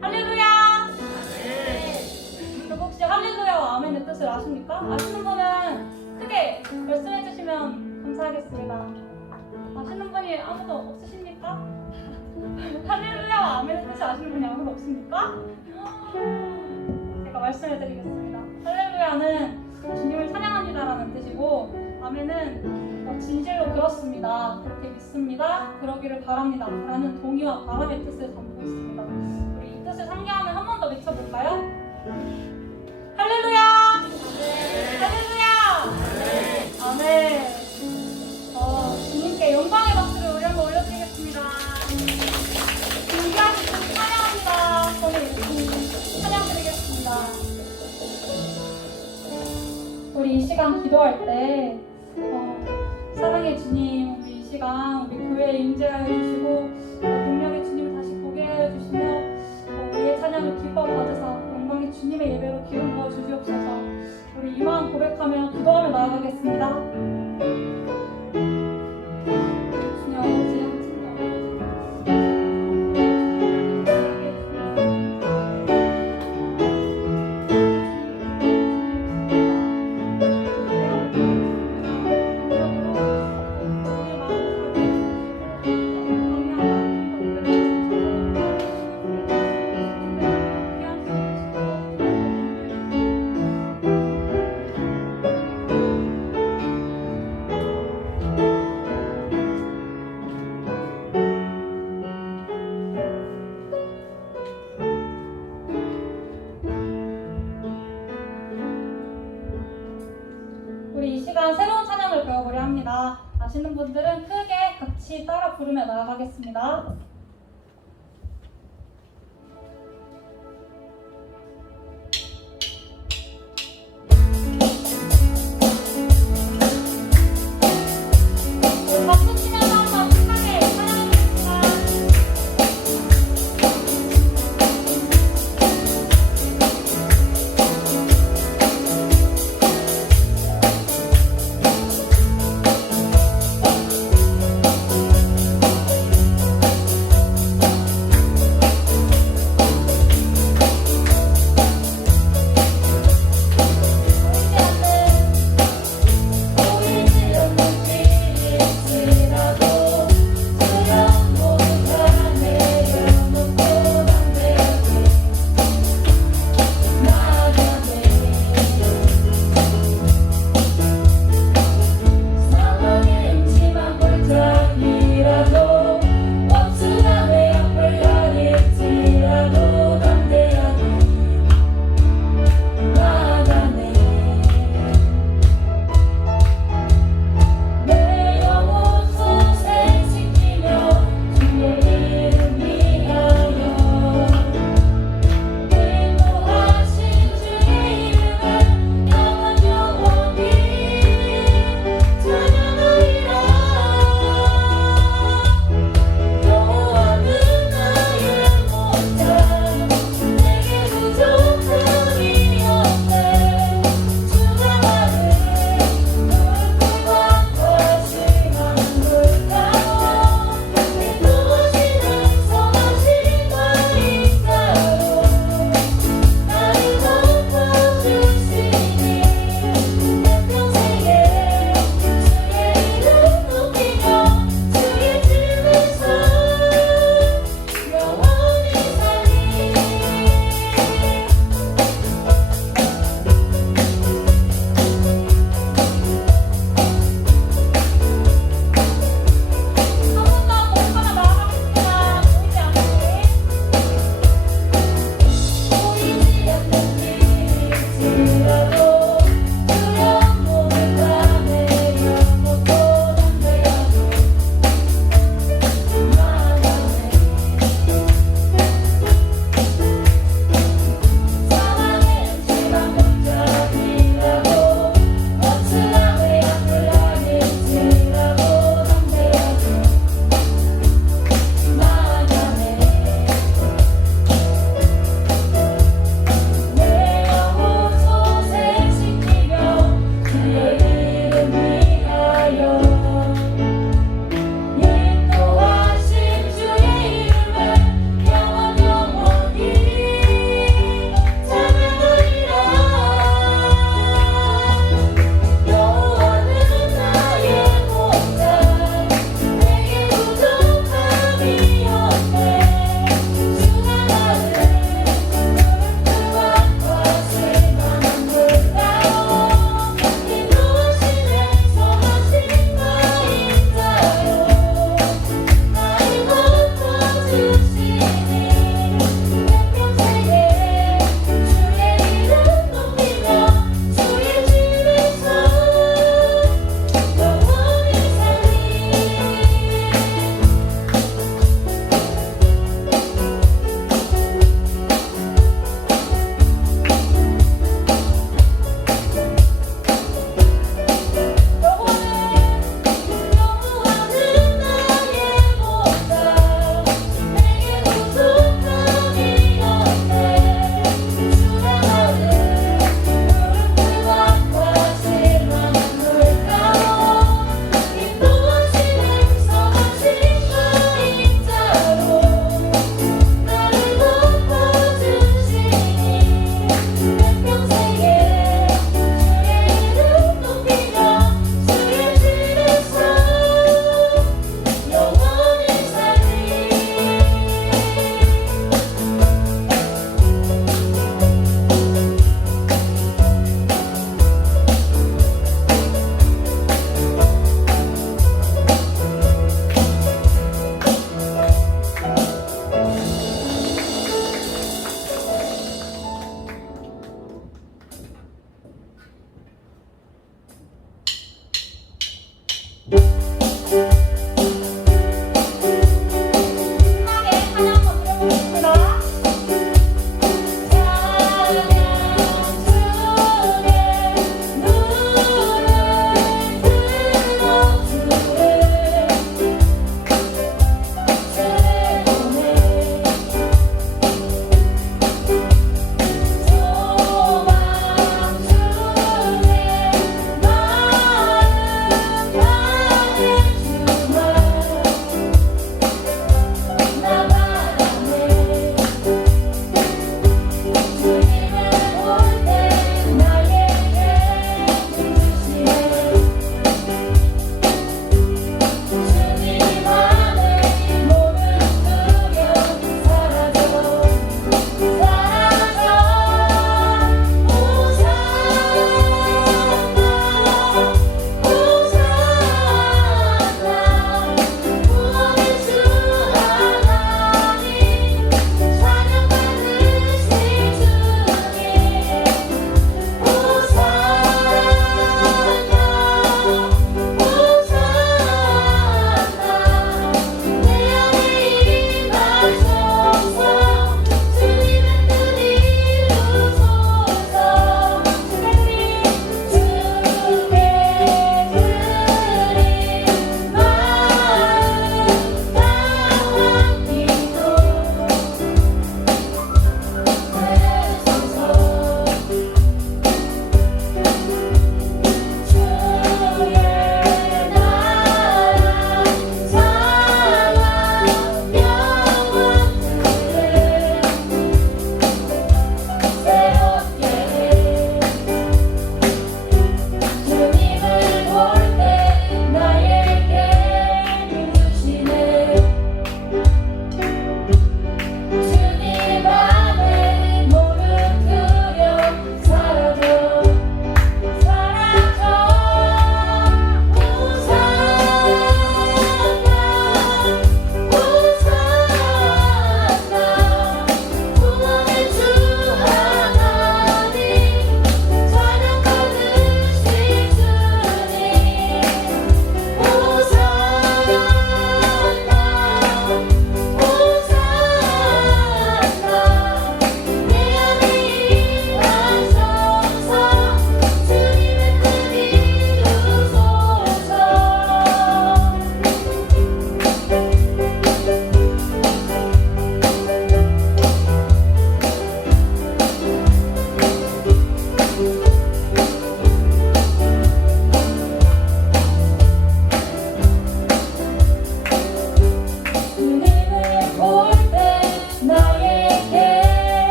할렐루야! 여러분 혹시 할렐루야와 아멘의 뜻을 아십니까? 아시는 분은 크게 말씀해 주시면 감사하겠습니다. 아시는 분이 아무도 없으십니까? 할렐루야와 아멘의 뜻을 아시는 분이 아무도 없습니까? 제가 말씀해 드리겠습니다. 할렐루야는 주님을 찬양합니다라는 뜻이고, 아멘은 진실로 그렇습니다, 그렇게 믿습니다, 그러기를 바랍니다 라는 동의와 바람의 뜻을 담고 있습니다. 우리 이 뜻을 상기하면 한 번 더 외쳐볼까요? 할렐루야! 할렐루야! 아멘. 주님께 영광의 박수를 우리 한번 올려드리겠습니다. 존귀하신 주님 찬양합니다. 저는 열심히 찬양드리겠습니다. 우리 이 시간 기도할 때 사랑의 주님, 우리 이 시간 우리 교회에 임재하여 주시고 능력의 주님을 다시 보게 하여 주시며 우리의 찬양을 기뻐 받으사 영광의 주님의 예배로 기름 부어 주시옵소서. 우리 이 마음 고백하며 기도하며 나아가겠습니다. 주님 아버지, 우리 이 시간 새로운 찬양을 배워보려 합니다. 아시는 분들은 크게 같이 따라 부르며 나아가겠습니다. 박수 치면서 한번 신나게 찬양해보겠습니다.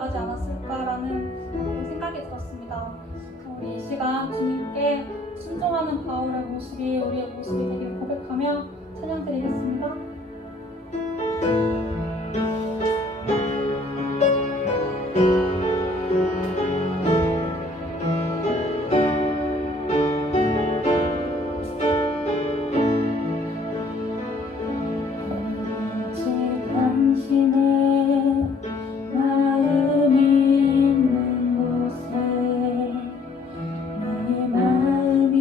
나가지 않았을까라는 그런 생각이 들었습니다. 우리 이 시간 주님께 순종하는 바울의 모습이 우리의 모습이 되기를 고백하며 찬양 드리겠습니다. 당신의 마음이 있는 곳에 나의 마음이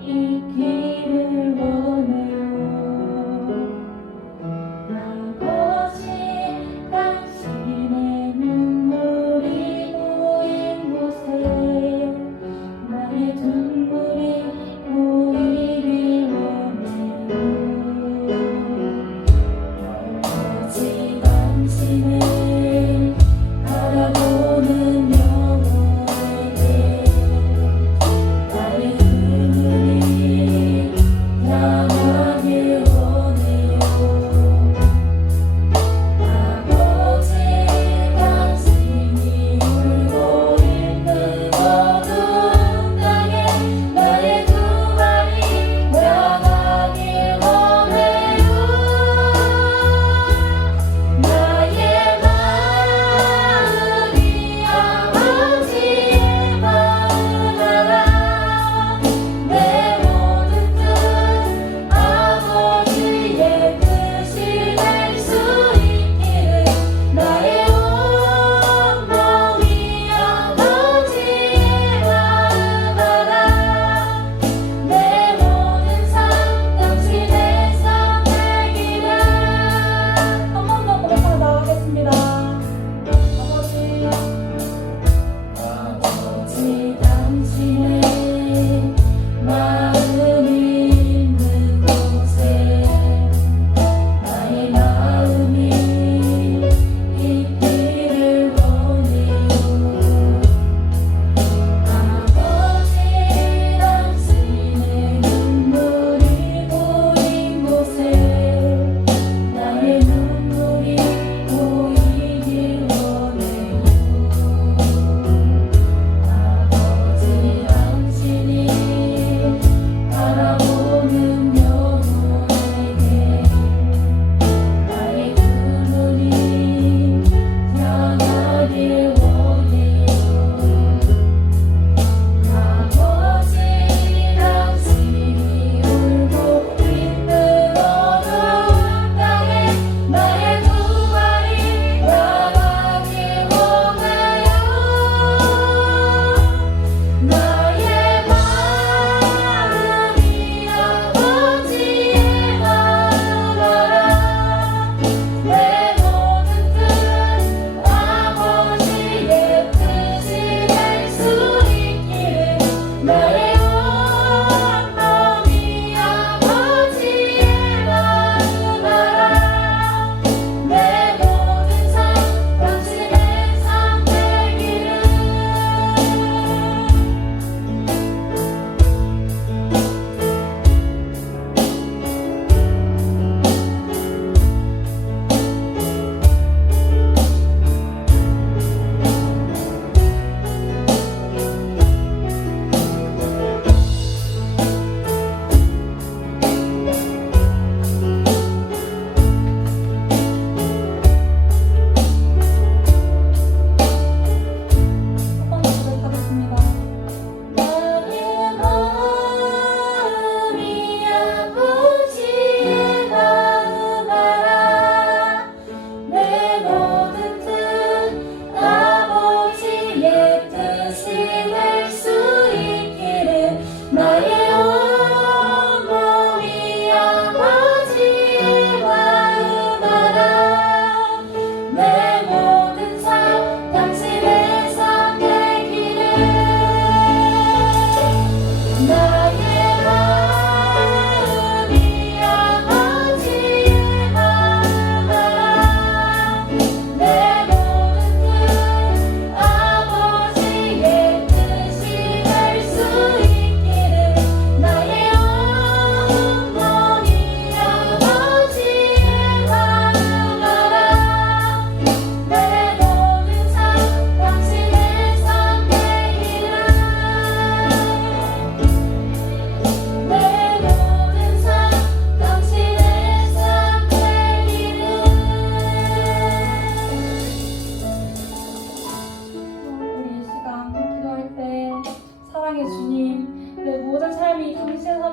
있기를 원해요.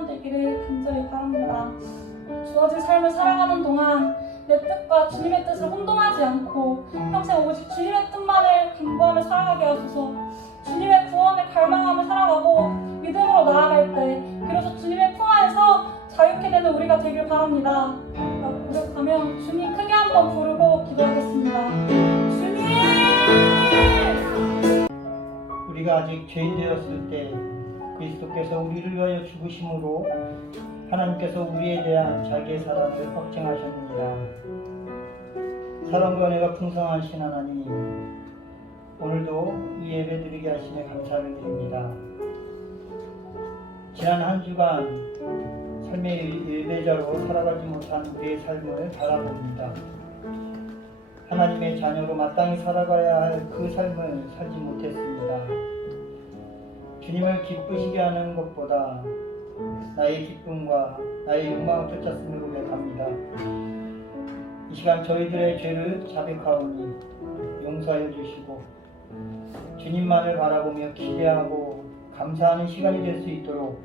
되기를 간절히 바랍니다. 주어진 삶을 살아가는 동안 내 뜻과 주님의 뜻을 혼동하지 않고 평생 오직 주님의 뜻만을 간구하며 살아가게 하소서. 주님의 구원을 갈망하며 살아가고 믿음으로 나아갈 때 비로소 주님의 품 안에서 자유케 되는 우리가 되길 바랍니다. 고백하며 주님 크게 한번 부르고 기도하겠습니다. 주님! 우리가 아직 죄인 되었을 때 그리스도께서 우리를 위하여 죽으심으로 하나님께서 우리에 대한 자기의 사랑을 확증하셨느니라. 사랑과 은혜가 풍성하신 하나님, 오늘도 이 예배 드리게 하시며 감사를 드립니다. 지난 한 주간 삶의 예배자로 살아가지 못한 우리의 삶을 바라봅니다. 하나님의 자녀로 마땅히 살아가야 할 그 삶을 살지 못했습니다. 주님을 기쁘시게 하는 것보다 나의 기쁨과 나의 욕망을 쫓았음을 고백합니다. 이 시간 저희들의 죄를 자백하오니 용서하여 주시고 주님만을 바라보며 기대하고 감사하는 시간이 될 수 있도록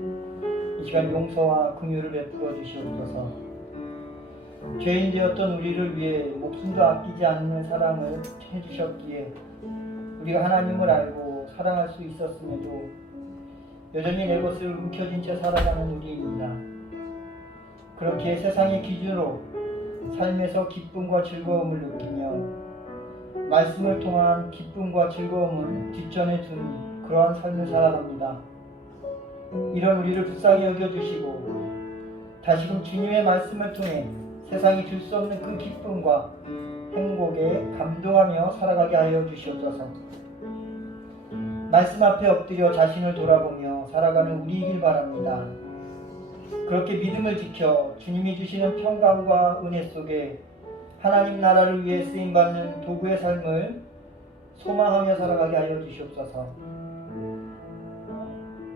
이 시간 용서와 긍휼을 베풀어 주시옵소서. 죄인 되었던 우리를 위해 목숨도 아끼지 않는 사랑을 해주셨기에 우리가 하나님을 알고 사랑할 수 있었음에도 여전히 내 것을 움켜쥔 채 살아가는 우리입니다. 그렇기에 세상의 기준으로 삶에서 기쁨과 즐거움을 느끼며 말씀을 통한 기쁨과 즐거움을 뒷전에 둔 그러한 삶을 살아갑니다. 이런 우리를 불쌍히 여겨주시고 다시금 주님의 말씀을 통해 세상이 줄 수 없는 그 기쁨과 행복에 감동하며 살아가게 하여 주시옵소서. 말씀 앞에 엎드려 자신을 돌아보며 살아가는 우리이길 바랍니다. 그렇게 믿음을 지켜 주님이 주시는 평강과 은혜 속에 하나님 나라를 위해 쓰임받는 도구의 삶을 소망하며 살아가게 하여 주시옵소서.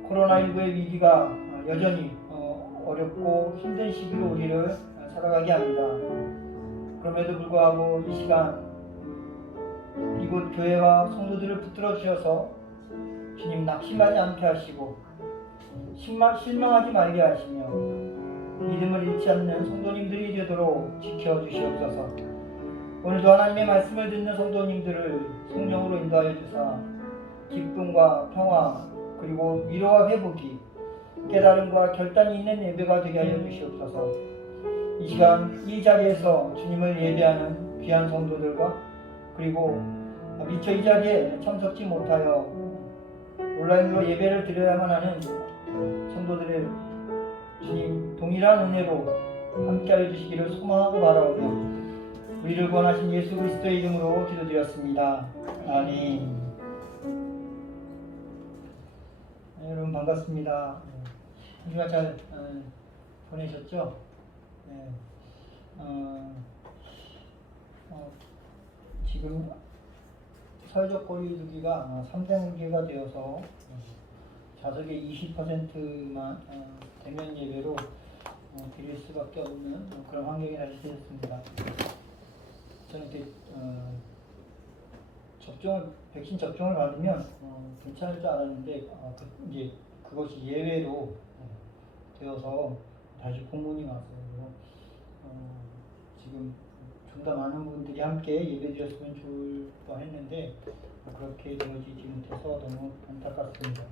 코로나19의 위기가 여전히 어렵고 힘든 시기로 우리를 살아가게 합니다. 그럼에도 불구하고 이 시간 이곳 교회와 성도들을 붙들어 주셔서 주님 낙심하지 않게 하시고 실망하지 말게 하시며 믿음을 잃지 않는 성도님들이 되도록 지켜주시옵소서. 오늘도 하나님의 말씀을 듣는 성도님들을 성령으로 인도하여 주사 기쁨과 평화 그리고 위로와 회복이 깨달음과 결단이 있는 예배가 되게 하여 주시옵소서. 이 시간 이 자리에서 주님을 예배하는 귀한 성도들과 그리고 미처 이 자리에 참석지 못하여 온라인으로 예배를 드려야만 하는 성도들의 주님 동일한 은혜로 함께하여 주시기를 소망하고 바라오며 우리를 구원하신 예수 그리스도의 이름으로 기도드렸습니다. 아멘. 네, 여러분 반갑습니다. 한 주간 잘 보내셨죠? 네. 지금 사회적 거리두기가 3단계가 되어서 좌석의 20%만 대면 예배로 드릴 수밖에 없는 그런 환경이 다시 되었습니다. 저는 이렇게 백신 접종을 받으면 괜찮을 줄 알았는데 이제 그것이 예외로 되어서 다시 공문이 왔어요. 지금 좀 더 많은 분들이 함께 예배드렸으면 좋을 뻔했는데 그렇게 되어지지 못해서 너무 안타깝습니다.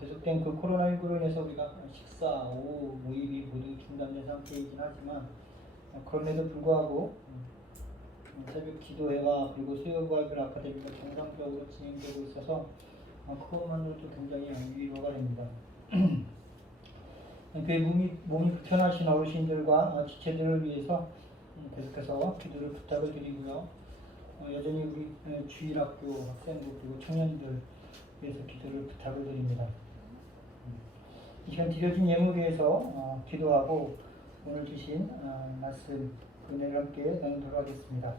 계속된 그 코로나19로 인해서 우리가 식사, 오후 모임이 모두 중단된 상태이긴 하지만 그럼에도 불구하고 새벽 기도회와 그리고 수요부활별 아카데미가 정상적으로 진행되고 있어서 그것만으로도 굉장히 위로가 됩니다. 교회 몸이 불편하신 어르신들과 지체들을 위해서 계속해서 기도를 부탁을 드리고요. 여전히 우리 주일학교 학생들 그리고 청년들 위해서 기도를 부탁을 드립니다. 이 시간 드려진 예물 위해서 기도하고 오늘 주신 말씀 은혜를 함께 나누도록 하겠습니다.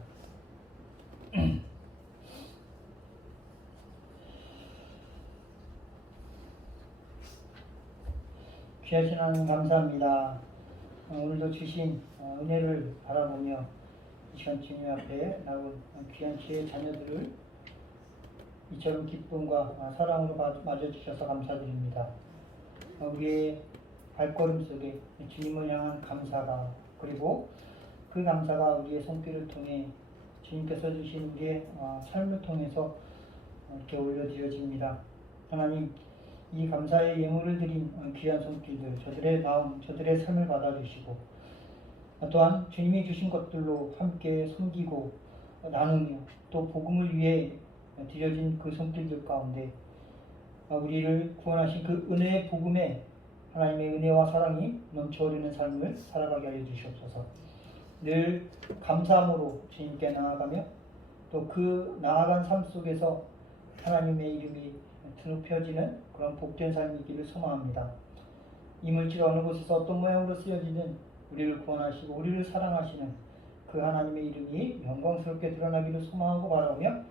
귀하신 하나님 감사합니다. 오늘도 주신 은혜를 바라보며 이 시간 주님 앞에 나온 귀한 주의 자녀들을 이처럼 기쁨과 사랑으로 맞아주셔서 감사드립니다. 우리의 발걸음 속에 주님을 향한 감사가, 그리고 그 감사가 우리의 손길을 통해 주님께서 주신 우리의 삶을 통해서 이렇게 올려드려집니다. 하나님, 이 감사의 예물을 드린 귀한 손길들, 저들의 마음, 저들의 삶을 받아주시고, 또한 주님이 주신 것들로 함께 섬기고 나누며 또 복음을 위해 드려진 그 손길들 가운데 우리를 구원하신 그 은혜의 복음에 하나님의 은혜와 사랑이 넘쳐흐르는 삶을 살아가게 하여 주시옵소서. 늘 감사함으로 주님께 나아가며 또 그 나아간 삶 속에서 하나님의 이름이 드높여지는 그런 복된 삶이기를 소망합니다. 이 물질 어느 곳에서 어떤 모양으로 쓰여지든 우리를 구원하시고 우리를 사랑하시는 그 하나님의 이름이 영광스럽게 드러나기를 소망하고 바라며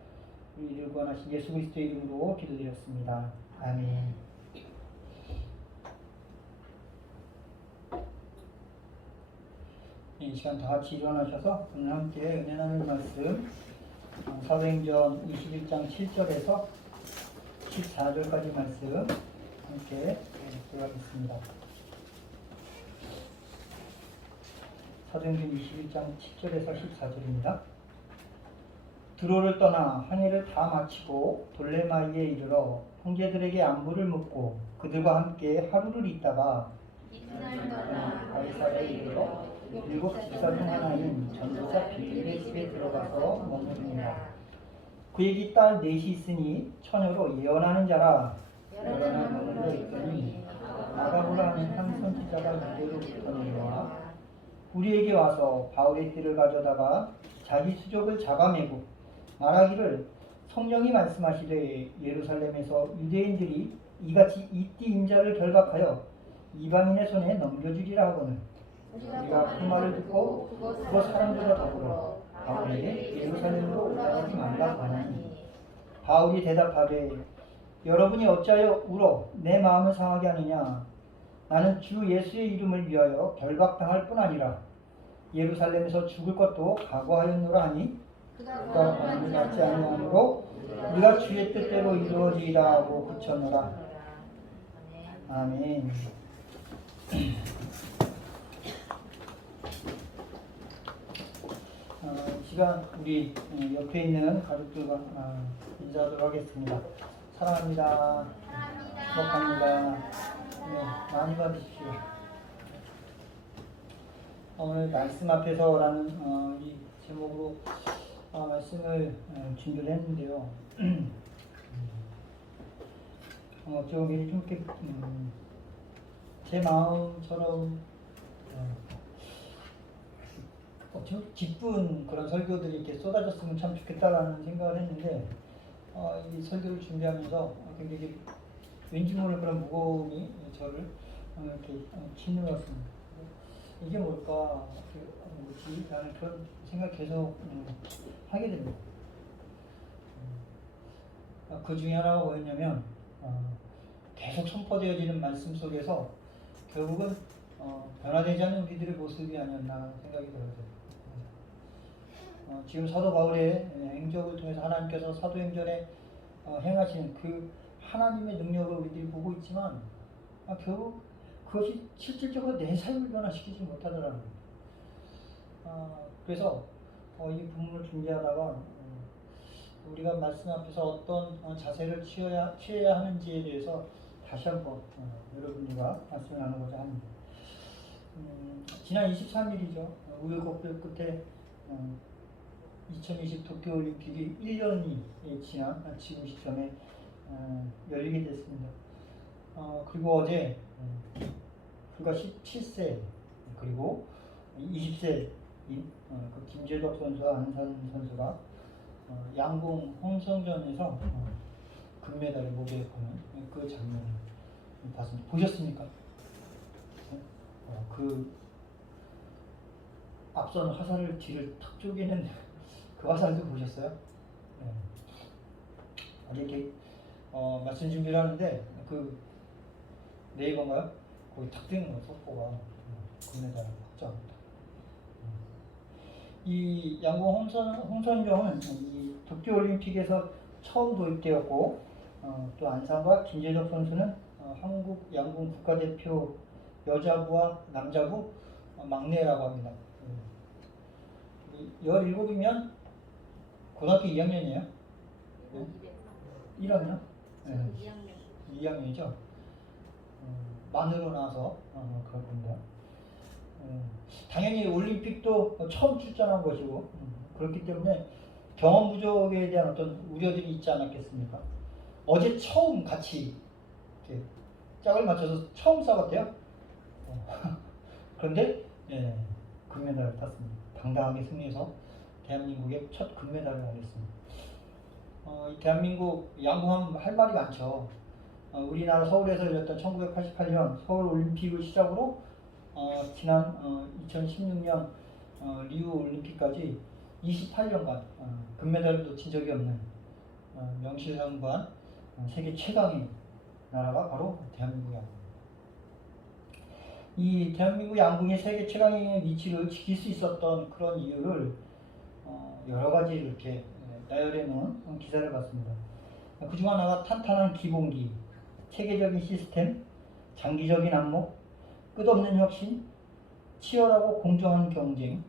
우리를 구원하신 예수 그리스도의 이름으로 기도드렸습니다. 아멘. 이 시간 다 같이 일어나셔서 오늘 함께 은혜 나눌 말씀 사도행전 21장 7절에서 14절까지 말씀 함께 들어가겠습니다. 사도행전 21장 7절에서 14절입니다. 드로를 떠나 항해를 다 마치고 돌레마이에 이르러 형제들에게 안부를 묻고 그들과 함께 하루를 있다가 이튿날 떠나 가이사랴에 이르러 7 집사 중 하나인 전도사 빌립의 집에 들어가서 머무르니라. 그에게 딸 넷이 있으니 처녀로 예언하는 자라. 여러 날 머물러 있더니 아가보라 하는 한 선지자가 유대로부터 내려와 우리에게 와서 바울의 띠를 가져다가 자기 수족을 잡아매고 말하기를 성령이 말씀하시되 예루살렘에서 유대인들이 이같이 이 띠 임자를 결박하여 이방인의 손에 넘겨주리라 하거늘 우리가 그 말을 듣고 그곳 사람들과 더불어 바울에게 예루살렘으로 올라가지 말라고 하나니 바울이 대답하되 여러분이 어찌하여 울어 내 마음을 상하게 하느냐. 나는 주 예수의 이름을 위하여 결박당할 뿐 아니라 예루살렘에서 죽을 것도 각오하였노라 하니 그가 마음을 갖지 아니하므로 우리가 주의 뜻대로 이루어지리라 하고 그쳤노라. 아멘. 시간 우리 옆에 있는 가족들과 인사하도록 하겠습니다. 사랑합니다. 행복합니다. 네, 많이 받으십시오. 오늘 말씀 앞에서라는 이 제목으로 말씀을 준비를 했는데요. 좀 이렇게 제 마음처럼 기쁜 그런 설교들이 이렇게 쏟아졌으면 참 좋겠다라는 생각을 했는데 이 설교를 준비하면서 굉장히 왠지 모를 그런 무거움이 저를 이렇게 짓눌렀습니다. 이게 뭘까? 뭐지? 라는 그런 생각 계속 하게 됩니다. 그 중에 하나가 뭐였냐면 계속 선포되어지는 말씀 속에서 결국은 변화되지 않는 우리들의 모습이 아니었나 생각이 들어요. 지금 사도 바울의 행적을 통해서 하나님께서 사도행전에 행하시는 그 하나님의 능력을 우리들이 보고 있지만 결국 그것이 실질적으로 내 삶을 변화시키지 못하더라는 거예요. 그래서 이 부분을 준비하다가 우리가 말씀 앞에서 어떤 자세를 취해야 하는지에 대해서 다시 한번 여러분들과 말씀을 나누고자 합니다. 지난 23일이죠. 우여곡절 끝에 2020 도쿄올림픽이 1년이 지난 지금 시점에 열리게 됐습니다. 그리고 어제 그가 17세 그리고 20세인 그 김재덕 선수와 안산 선수가 양궁 홍성전에서 금메달을 목에 거는 그 장면을 봤습니다. 보셨습니까? 그 앞선 화살을 뒤를 탁 쪼개는 그 화살도 보셨어요? 네. 이렇게 말씀 준비를 하는데 그 네이버인가요? 거기 탁 뜨는 거 속보가 금메달 확정합니다. 이 양궁 홍선정은 이 도쿄올림픽에서 처음 도입되었고 또 안산과 김재덕 선수는 한국 양궁 국가대표 여자부와 남자부 막내라고 합니다. 17이면 고등학교 2학년이에요. 1학년? 네. 2학년이죠. 만으로 나와서 그럴 겁니다. 당연히 올림픽도 처음 출전한 것이고 그렇기 때문에 경험 부족에 대한 어떤 우려들이 있지 않았겠습니까? 어제 처음 같이 이렇게 짝을 맞춰서 처음 싸웠대요. 그런데 금메달을 땄습니다. 당당하게 승리해서 대한민국의 첫 금메달을 얻었습니다. 이 대한민국 양궁하면 할 말이 많죠. 우리나라 서울에서 열렸던 1988년 서울 올림픽을 시작으로 지난 2016년 리우 올림픽까지 28년간 금메달을 놓친 적이 없는 명실상부한 세계 최강의 나라가 바로 대한민국 양궁입니다. 이 대한민국 양궁이 세계 최강의 위치를 지킬 수 있었던 그런 이유를 여러 가지 이렇게 나열해 놓은 기사를 봤습니다. 그중 하나가 탄탄한 기본기, 체계적인 시스템, 장기적인 안목, 끝없는 혁신, 치열하고 공정한 경쟁,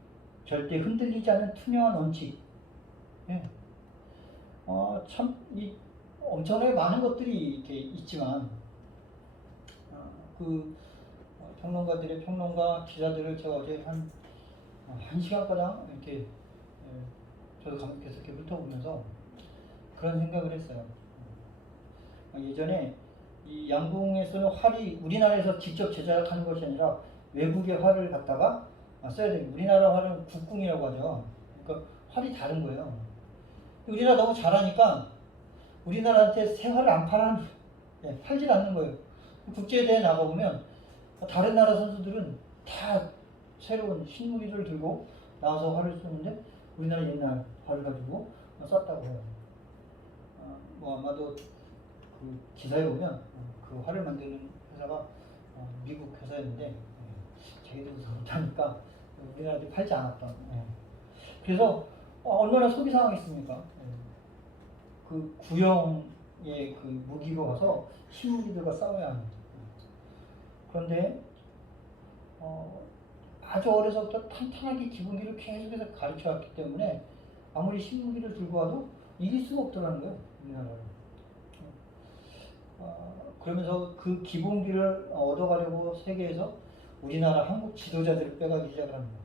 절대 흔들리지 않는 투명한 원칙. 참 엄청나게 많은 것들이 이렇게 있지만 평론가들의 평론가 기자들을 제가 어제 한 1시간가량 이렇게 저도 감독해서 이렇게 훑어보면서 그런 생각을 했어요. 예전에 이 양궁에서는 활이 우리나라에서 직접 제작하는 것이 아니라 외국의 활을 갖다가 써야 됩니다. 우리나라 활은 국궁이라고 하죠. 그러니까 활이 다른 거예요. 우리나라 너무 잘하니까 우리나라한테 새 활을 안 팔질 않는 거예요. 국제대회 나가보면 다른 나라 선수들은 다 새로운 신무기를 들고 나와서 활을 쏘는데 우리나라 옛날 활을 가지고 쐈다고 해요. 아마도 그 기사에 보면 그 활을 만드는 회사가 미국 회사였는데 자기들도 잘못하니까 우리나라에 팔지 않았던. 그래서 얼마나 속이 상하겠습니까? 그 구형의 그 무기로 가서 신무기들과 싸워야 합니다. 그런데 아주 어려서부터 탄탄하게 기본기를 계속해서 가르쳐왔기 때문에 아무리 신무기를 들고 와도 이길 수가 없더라는 거예요. 우리나라는. 그러면서 그 기본기를 얻어가려고 세계에서 우리나라 한국 지도자들을 빼가기 시작을 합니다.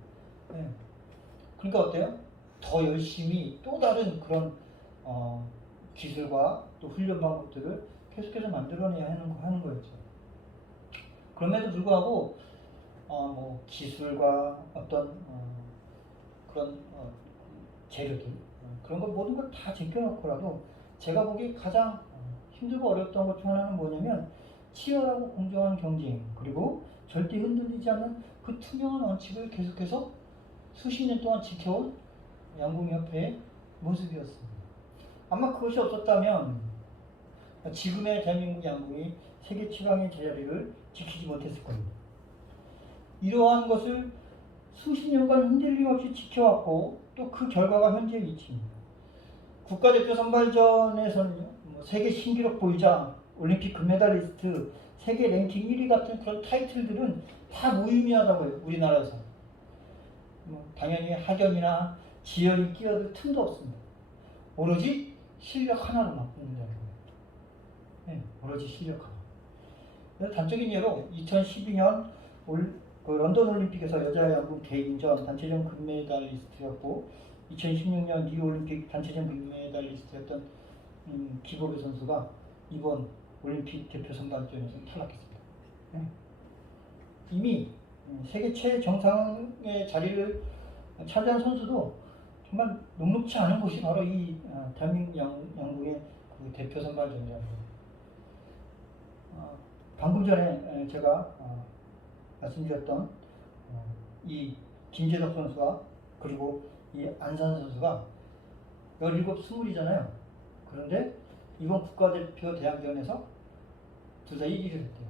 그러니까 어때요? 더 열심히 또 다른 그런 기술과 또 훈련 방법들을 계속해서 만들어내야 하는 거였죠. 그럼에도 불구하고 기술과 어떤 그런 재료들 그런 걸 모든 걸 다 제껴놓고라도 제가 보기에 가장 힘들고 어렵던 것 중 하나는 뭐냐면 치열하고 공정한 경쟁 그리고 절대 흔들리지 않는 그 투명한 원칙을 계속해서 수십 년 동안 지켜온 양궁협회의 모습이었습니다. 아마 그것이 없었다면 지금의 대한민국 양궁이 세계 최강의 자리를 지키지 못했을 겁니다. 이러한 것을 수십 년간 흔들림 없이 지켜왔고 또 그 결과가 현재 위치입니다. 국가대표 선발전에서는 세계 신기록 보유자, 올림픽 금메달리스트, 세계 랭킹 1위 같은 그런 타이틀들은 다 무의미하다고 해요. 우리나라에서. 당연히 학연이나 지연이 끼어들 틈도 없습니다. 오로지 실력 하나로만 뽑는다는 거예요. 오로지 실력 하나. 그래서 단적인 예로 2012년 런던 올림픽에서 여자 양궁 개인전 단체전 금메달리스트였고 2016년 리우 올림픽 단체전 금메달리스트였던 기복의 선수가 이번 올림픽 대표 선발전에서 탈락했습니다. 이미 세계 최정상의 자리를 차지한 선수도 정말 녹록치 않은 곳이 바로 이 대한민국 양궁의 그 대표 선발전이라고. 방금 전에 제가 말씀드렸던 이 김재덕 선수와 그리고 이 안산 선수가 17, 20이잖아요. 그런데 이번 국가대표 대항전에서 둘 다 1위를 했대요.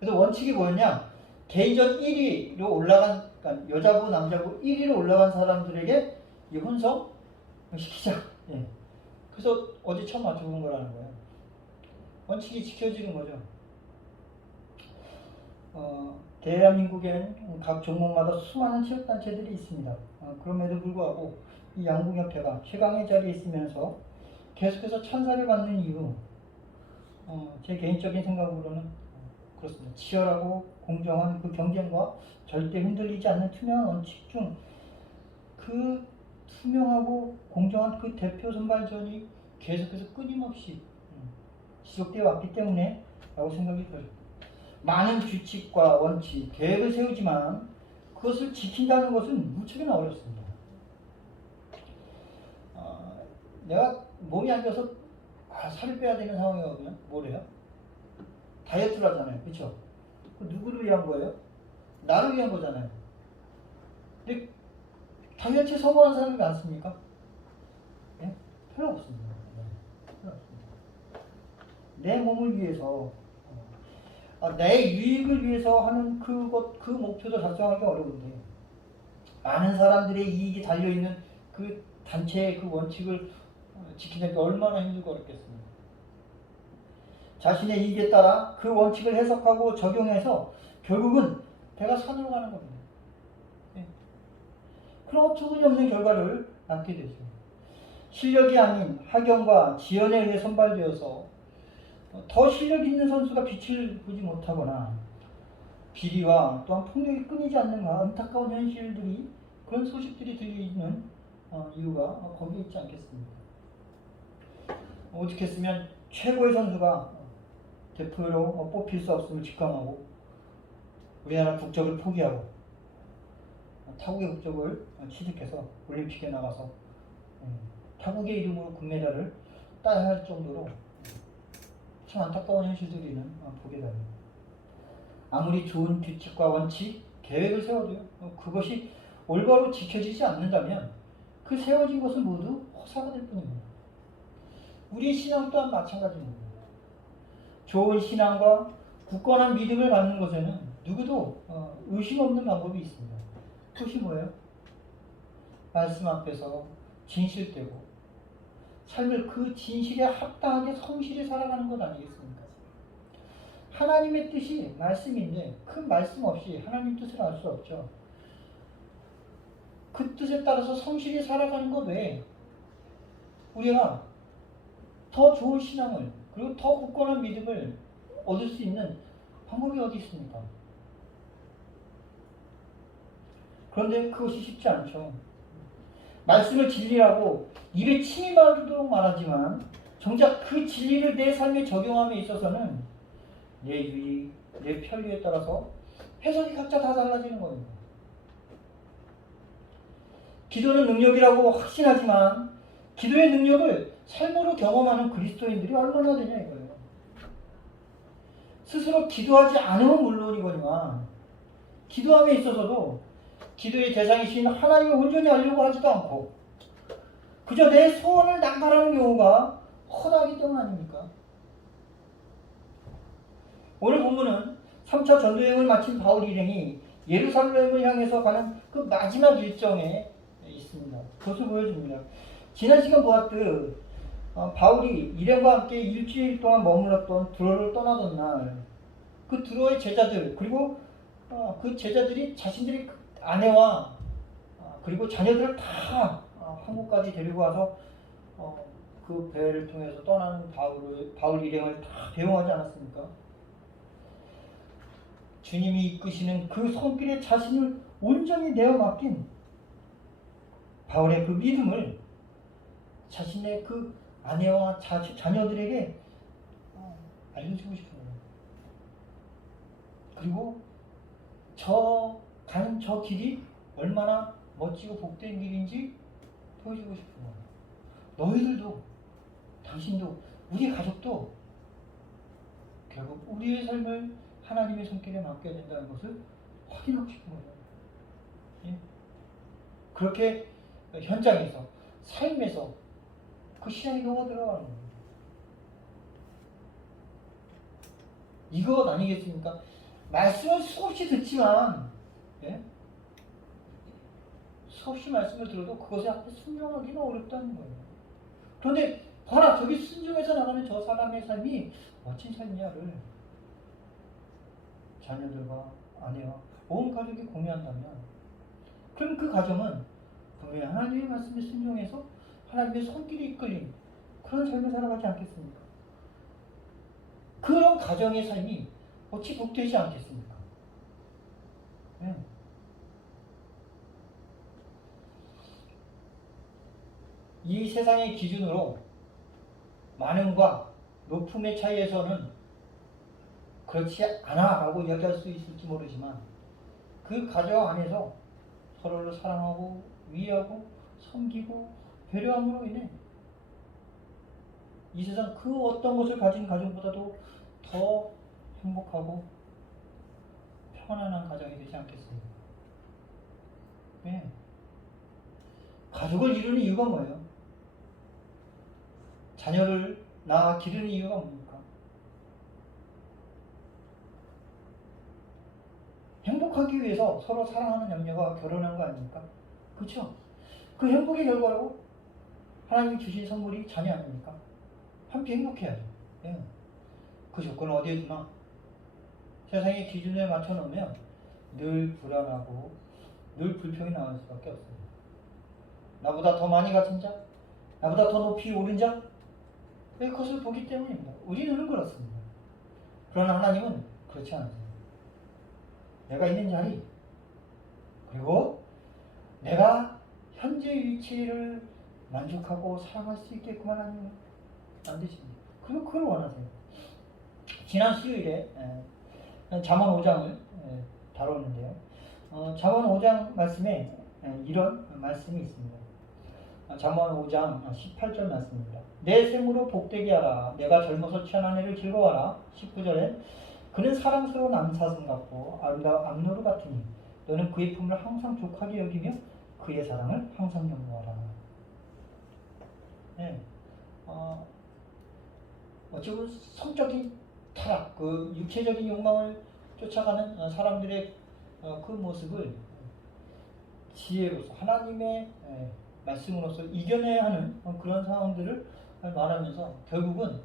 그래서 원칙이 뭐였냐? 개인전 1위로 올라간, 그러니까 여자부, 남자부 1위로 올라간 사람들에게 이 혼성 시키자. 그래서 어제 처음 맞춰본 거라는 거예요. 원칙이 지켜지는 거죠. 대한민국에는 각 종목마다 수많은 체육단체들이 있습니다. 그럼에도 불구하고 이 양궁협회가 최강의 자리에 있으면서 계속해서 찬사를 받는 이유, 제 개인적인 생각으로는 그렇습니다. 치열하고 공정한 그 경쟁과 절대 흔들리지 않는 투명한 원칙 중 그 투명하고 공정한 그 대표 선발전이 계속해서 끊임없이 지속되어 왔기 때문에 라고 생각이 들어요. 많은 규칙과 원칙, 계획을 세우지만 그것을 지킨다는 것은 무척이나 어렵습니다. 내가 몸이 안 좋아서 살을 빼야 되는 상황이 오면 뭘 해요? 다이어트를 하잖아요. 그렇죠? 그 누구를 위한 거예요? 나를 위한 거잖아요. 근데 다이어트에 성공한 사람이 많습니까? 예? 별로 없습니다. 별로 없습니다. 내 몸을 위해서 내 유익을 위해서 하는 그 목표도 달성하기 어려운데 많은 사람들의 이익이 달려있는 그 단체의 그 원칙을 지키는 게 얼마나 힘들고 어렵겠습니까? 자신의 이익에 따라 그 원칙을 해석하고 적용해서 결국은 배가 산으로 가는 겁니다. 네. 그런 어처구니 없는 결과를 낳게 되죠. 실력이 아닌 학연과 지연에 의해 선발되어서 더 실력 있는 선수가 빛을 보지 못하거나 비리와 또한 폭력이 끊이지 않는 안타까운 현실들이 그런 소식들이 들리는 이유가 거기에 있지 않겠습니까? 오직 했으면 최고의 선수가 대표로 뽑힐 수 없음을 직감하고 우리나라 국적을 포기하고 타국의 국적을 취득해서 올림픽에 나가서 타국의 이름으로 금메달을 따야 할 정도로 참 안타까운 현실들이는 보게 됩니다. 아무리 좋은 규칙과 원칙, 계획을 세워도요. 그것이 올바로 지켜지지 않는다면 그 세워진 것은 모두 허사가 될 뿐입니다. 우리의 신앙 또한 마찬가지입니다. 좋은 신앙과 굳건한 믿음을 갖는 것에는 누구도 의심 없는 방법이 있습니다. 그것이 뭐예요? 말씀 앞에서 진실되고 삶을 그 진실에 합당하게 성실히 살아가는 것 아니겠습니까? 하나님의 뜻이 말씀인데 그 말씀 없이 하나님 뜻을 알 수 없죠. 그 뜻에 따라서 성실히 살아가는 것 외에 우리가 더 좋은 신앙을 그리고 더 굳건한 믿음을 얻을 수 있는 방법이 어디 있습니까? 그런데 그것이 쉽지 않죠. 말씀을 진리라고 입에 침이 마르도록 말하지만 정작 그 진리를 내 삶에 적용함에 있어서는 내 유익, 내 편리에 따라서 해석이 각자 다 달라지는 겁니다. 기도는 능력이라고 확신하지만 기도의 능력을 삶으로 경험하는 그리스도인들이 얼마나 되냐 이거예요. 스스로 기도하지 않으면 물론이거니와 기도함에 있어서도 기도의 대상이신 하나님을 온전히 알려고 하지도 않고 그저 내 소원을 남발하는 경우가 허다하기 때문 아닙니까? 오늘 본문은 3차 전도여행을 마친 바울 일행이 예루살렘을 향해서 가는 그 마지막 일정에 있습니다. 그것을 보여줍니다. 지난 시간 보았듯 바울이 일행과 함께 일주일 동안 머물렀던 두로를 떠나던 날 그 두로의 제자들 그리고 그 제자들이 자신들의 아내와 그리고 자녀들을 다 한국까지 데리고 와서 그 배를 통해서 떠나는 바울 일행을 다 배웅하지 않았습니까? 주님이 이끄시는 그 손길에 자신을 온전히 내어 맡긴 바울의 그 믿음을 자신의 그 아내와 자녀들에게 알려주고 싶은 거예요. 그리고 가는 저 길이 얼마나 멋지고 복된 길인지 보여주고 싶은 거예요. 너희들도, 당신도, 우리 가족도 결국 우리의 삶을 하나님의 손길에 맡겨야 된다는 것을 확인하고 싶은 거예요. 예? 그렇게 현장에서, 삶에서 그 신앙이 녹아 들어가는 거예요. 이것 아니겠습니까? 말씀을 수없이 듣지만 예? 수없이 말씀을 들어도 그것에 앞에 순종하기는 어렵다는 거예요. 그런데 봐라 저기 순종해서 나가는 저 사람의 삶이 멋진 삶이야를 자녀들과 아내와 온 가족이 공유한다면 그럼 그 가정은 분명히 하나님의 말씀에 순종해서 하나님의 손길이 이끌린 그런 삶을 살아가지 않겠습니까? 그런 가정의 삶이 어찌 복되지 않겠습니까? 네. 이 세상의 기준으로 많음과 높음의 차이에서는 그렇지 않아라고 이야기할 수 있을지 모르지만 그 가정 안에서 서로를 사랑하고 위하고 섬기고 배려함으로 인해 이 세상 그 어떤 것을 가진 가정보다도 더 행복하고 편안한 가정이 되지 않겠습니까? 네. 가족을 이루는 이유가 뭐예요? 자녀를 낳아 기르는 이유가 뭡니까? 행복하기 위해서 서로 사랑하는 남녀가 결혼한 거 아닙니까? 그렇죠? 그 행복의 결과로 하나님이 주신 선물이 자녀 아닙니까? 함께 행복해야죠. 예. 그 조건은 어디에 두나? 세상의 기준에 맞춰 놓으면 늘 불안하고 늘 불평이 나올 수밖에 없습니다. 나보다 더 많이 가진 자, 나보다 더 높이 오른 자, 그것을 보기 때문입니다. 우리는 그렇습니다. 그러나 하나님은 그렇지 않으세요. 내가 있는 자리, 그리고 내가 현재 위치를 만족하고 사랑할 수 있게끔 하나님은 만드십니다. 그리고 그걸 원하세요. 지난 수요일에 잠언 5장을 다뤘는데요. 잠언 5장 말씀에 이런 말씀이 있습니다. 잠언 5장 18절 말씀입니다. 내 생으로 복되게 하라. 내가 젊어서 취한 아내를 즐거워하라. 19절에 그는 사랑스러운 암사슴 같고 아름다운 암노루 같으니 너는 그의 품을 항상 족하게 여기며 그의 사랑을 항상 연구하라. 네. 어찌 보면 성적인 타락, 그 육체적인 욕망을 쫓아가는 사람들의 그 모습을 지혜로서 하나님의 말씀으로서 이겨내야 하는 그런 상황들을 말하면서 결국은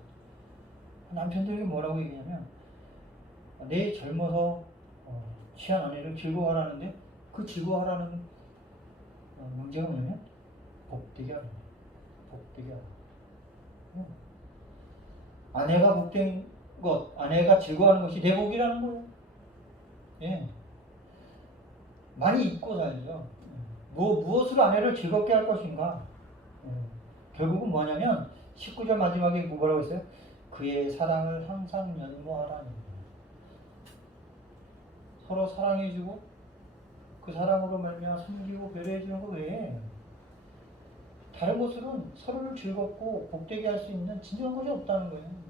남편들에게 뭐라고 얘기하냐면 내 젊어서 취한 아내를 즐거워하라는데 그 즐거워하라는 문제가 뭐냐면 복되게 하라. 복되게 하라. 아내가 복된 것, 아내가 즐거워하는 것이 내 복이라는 거예요. 예. 많이 잊고 살죠. 무엇으로 아내를 즐겁게 할 것인가? 결국은 뭐냐면 19절 마지막에 뭐라고 했어요? 그의 사랑을 항상 연모하라는 거예요. 서로 사랑해주고 그 사랑으로 말미암아 섬기고 배려해주는 것 외에 다른 것으로는 서로를 즐겁고 복되게 할 수 있는 진정한 것이 없다는 거예요.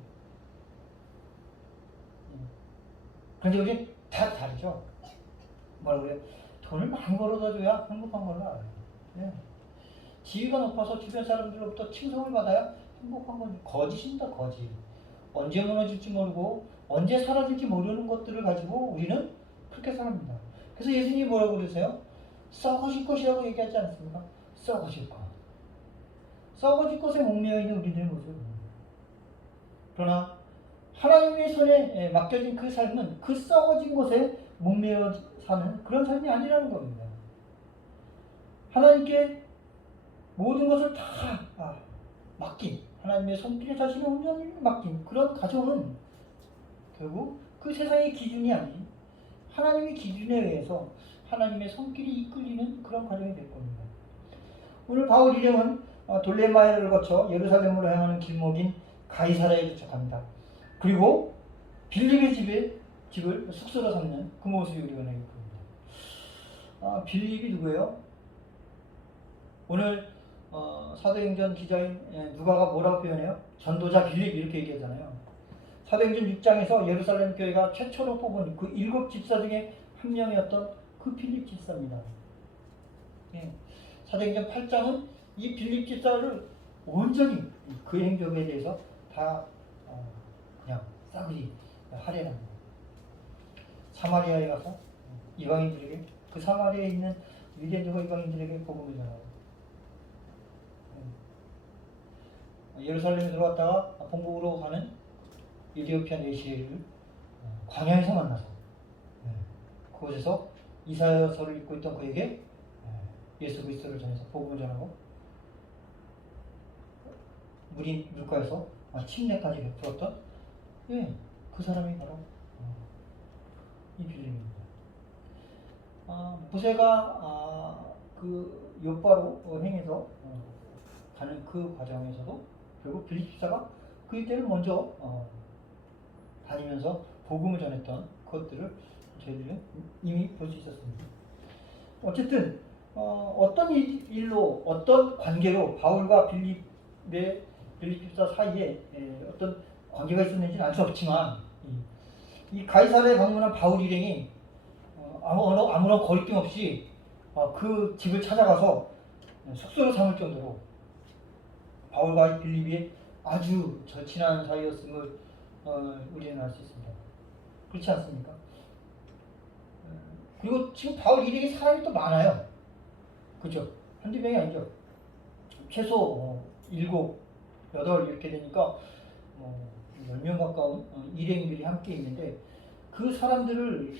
그런데 우리 다 다르죠. 뭐라고 그래요? 돈을 많이 벌어다 줘야 행복한 걸로 알아요. 네. 지위가 높아서 주변 사람들로부터 칭송을 받아야 행복한 건 거짓입니다. 거짓. 언제 무너질지 모르고 언제 사라질지 모르는 것들을 가지고 우리는 그렇게 삽니다. 그래서 예수님이 뭐라고 그러세요? 썩어질 것이라고 얘기하지 않습니까? 썩어질 것. 썩어질 것에 목매어 있는 우리들의 모습. 그러나 하나님의 손에 맡겨진 그 삶은 그 썩어진 것에 목매어 사는 그런 삶이 아니라는 겁니다. 하나님께 모든 것을 다 맡긴, 하나님의 손길에 자신의 온전히 맡긴 그런 가정은 결국 그 세상의 기준이 아닌 하나님의 기준에 의해서 하나님의 손길이 이끌리는 그런 가정이 될 겁니다. 오늘 바울 일행은 돌레마이를 거쳐 예루살렘으로 향하는 길목인 가이사라에 도착합니다. 그리고 빌립의 집을 숙소로 삼는 그 모습이 우리가 나게 보입니다. 빌립이 누구예요? 오늘 사도행전 기자인 누가가 뭐라고 표현해요? 전도자 빌립 이렇게 얘기하잖아요. 사도행전 6장에서 예루살렘 교회가 최초로 뽑은 그 7 집사 중에 한 명이었던 그 빌립 집사입니다. 예. 사도행전 8장은 이 빌립 집사를 온전히 그 행적에 대해서 다 그냥 싸그리 할애합니다. 사마리아에 가서 이방인들에게 그 사마리아에 있는 유대인들과 이방인들에게 복음을 전하고 예루살렘에 들어왔다가 본국으로 가는 에디오피아 내시를 광야에서 만나서 그곳에서 이사야서를 읽고 있던 그에게 예수 그리스도를 전해서 복음을 전하고 물가에서 침례까지 베풀었던 그 사람이 바로 이 빌립입니다. 모세가 그 욥바로 행해서 가는 그 과정에서도 결국 빌립 집사가 그 일대를 먼저 다니면서 복음을 전했던 것들을 저희들은 이미 볼 수 있었습니다. 어쨌든 어떤 일로 어떤 관계로 바울과 빌립 집사 사이에 어떤 관계가 있었는지는 알 수 없지만 이 가이사랴에 방문한 바울 일행이 아무런 거리낌 없이 그 집을 찾아가서 숙소로 삼을 정도로 바울과 빌립이 아주 절친한 사이였음을 우리는 알 수 있습니다. 그렇지 않습니까? 그리고 지금 바울 일행이 사람이 또 많아요. 그죠? 한두 명이 아니죠. 최소 7, 8 이렇게 되니까 10명 가까운 일행들이 함께 있는데 그 사람들을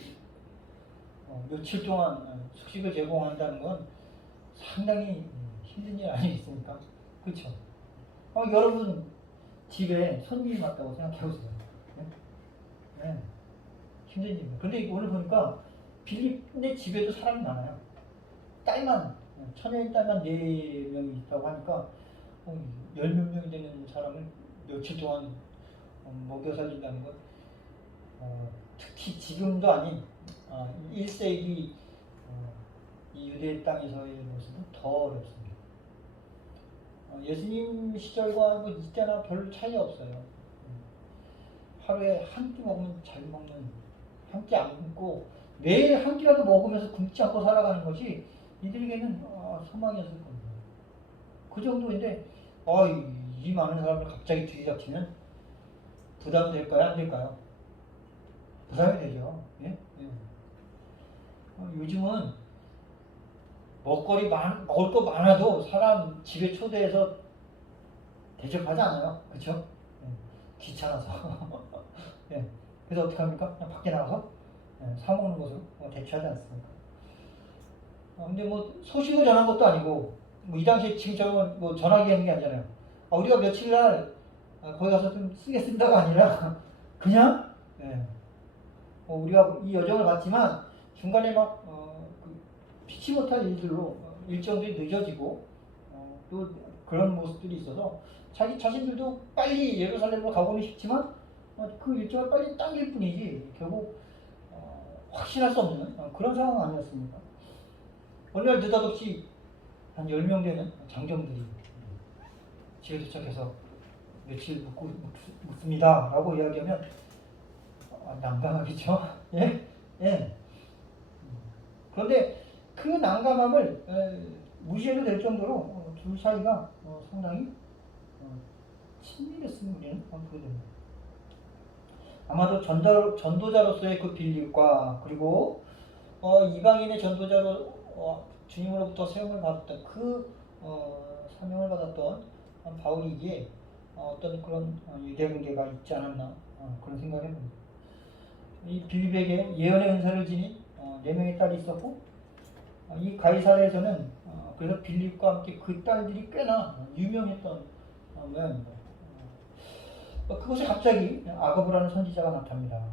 며칠 동안 숙식을 제공한다는 건 상당히 힘든 일 아니겠습니까? 그렇죠? 여러분 집에 손님이 왔다고 생각해보세요. 네? 힘든 일입니다. 그런데 오늘 보니까 빌립네 집에도 사람이 많아요. 처녀인 딸만 4명이 있다고 하니까 10몇 명이 되는 사람을 며칠 동안 먹여 살린다는 건 특히 지금도 아닌 1세기 이 유대 땅에서의 모습은 더 어렵습니다. 예수님 시절과 이때나 별 차이 없어요. 하루에 한 끼 먹으면 잘 먹는, 한 끼 안 굶고 매일 한 끼라도 먹으면서 굶지 않고 살아가는 것이 이들에게는 소망이었을 겁니다. 그 정도인데 이 많은 사람을 갑자기 들이닥치면 부담될까요? 안 될까요? 부담이 되죠. 예? 요즘은 먹을 거 많아도 사람 집에 초대해서 대접하지 않아요. 그렇죠? 귀찮아서. 그래서 어떻게 합니까? 그냥 밖에 나가서 사 먹는 것을 대체하지 않습니까? 근데 소식을 전한 것도 아니고 이 당시에 지금처럼 전화기 하는 게 아니잖아요. 우리가 며칠날 거기 가서 좀 쓰겠습니다가 아니라 그냥 우리가 이 여정을 갔지만 중간에 피치 못할 일들로 일정들이 늦어지고 또 그런 모습들이 있어서 자기 자신들도 빨리 예루살렘으로 가고는 싶지만 그 일정을 빨리 당길 뿐이지 결국 확신할 수 없는 그런 상황 아니었습니까? 어느 날 느닷없이 한 10명 되는 장정들이 집에 도착해서 며칠 묵습니다 라고 이야기하면 난감하겠죠? 예? 그런데 그 난감함을 무시해도 될 정도로 둘 사이가 상당히 친밀했음을 우리는 보게 됩니다. 아마도 전도자로서의 그 빌립과 그리고 이방인의 전도자로 주님으로부터 세움을 받았던 사명을 받았던 바울이기에 어떤 그런 유대 관계가 있지 않았나 그런 생각을 해봅니다. 이 빌립에게 예언의 은사를 지닌 4명의 딸이 있었고 이 가이사랴에서는 그래서 빌립과 함께 그 딸들이 꽤나 유명했던 모양입니다. 그곳에 갑자기 아가보라는 선지자가 나타납니다.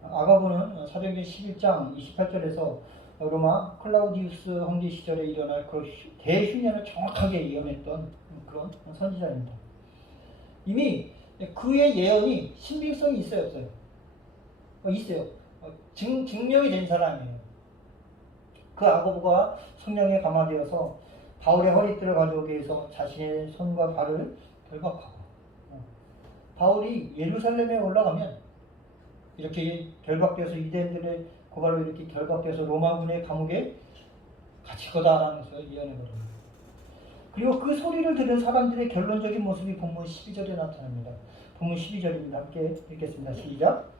아가보는 사도행전 11장 28절에서 로마 클라우디우스 황제 시절에 일어날 그 대흉년을 정확하게 예언했던 그런 선지자입니다. 이미 그의 예언이 신빙성이 있어요, 없어요? 있어요. 증명이 된 사람이에요. 그 아가보가 성령에 감화되어서 바울의 허리띠를 가져오기 위해서 자신의 손과 발을 결박하고 바울이 예루살렘에 올라가면 이렇게 결박되어서 유대인들의 고발로 이렇게 결박되어서 로마군의 감옥에 갇힐 거다라는 것을 예언해버립니다. 그리고 그 소리를 들은 사람들의 결론적인 모습이 본문 12절에 나타납니다. 본문 12절입니다. 함께 읽겠습니다. 시작.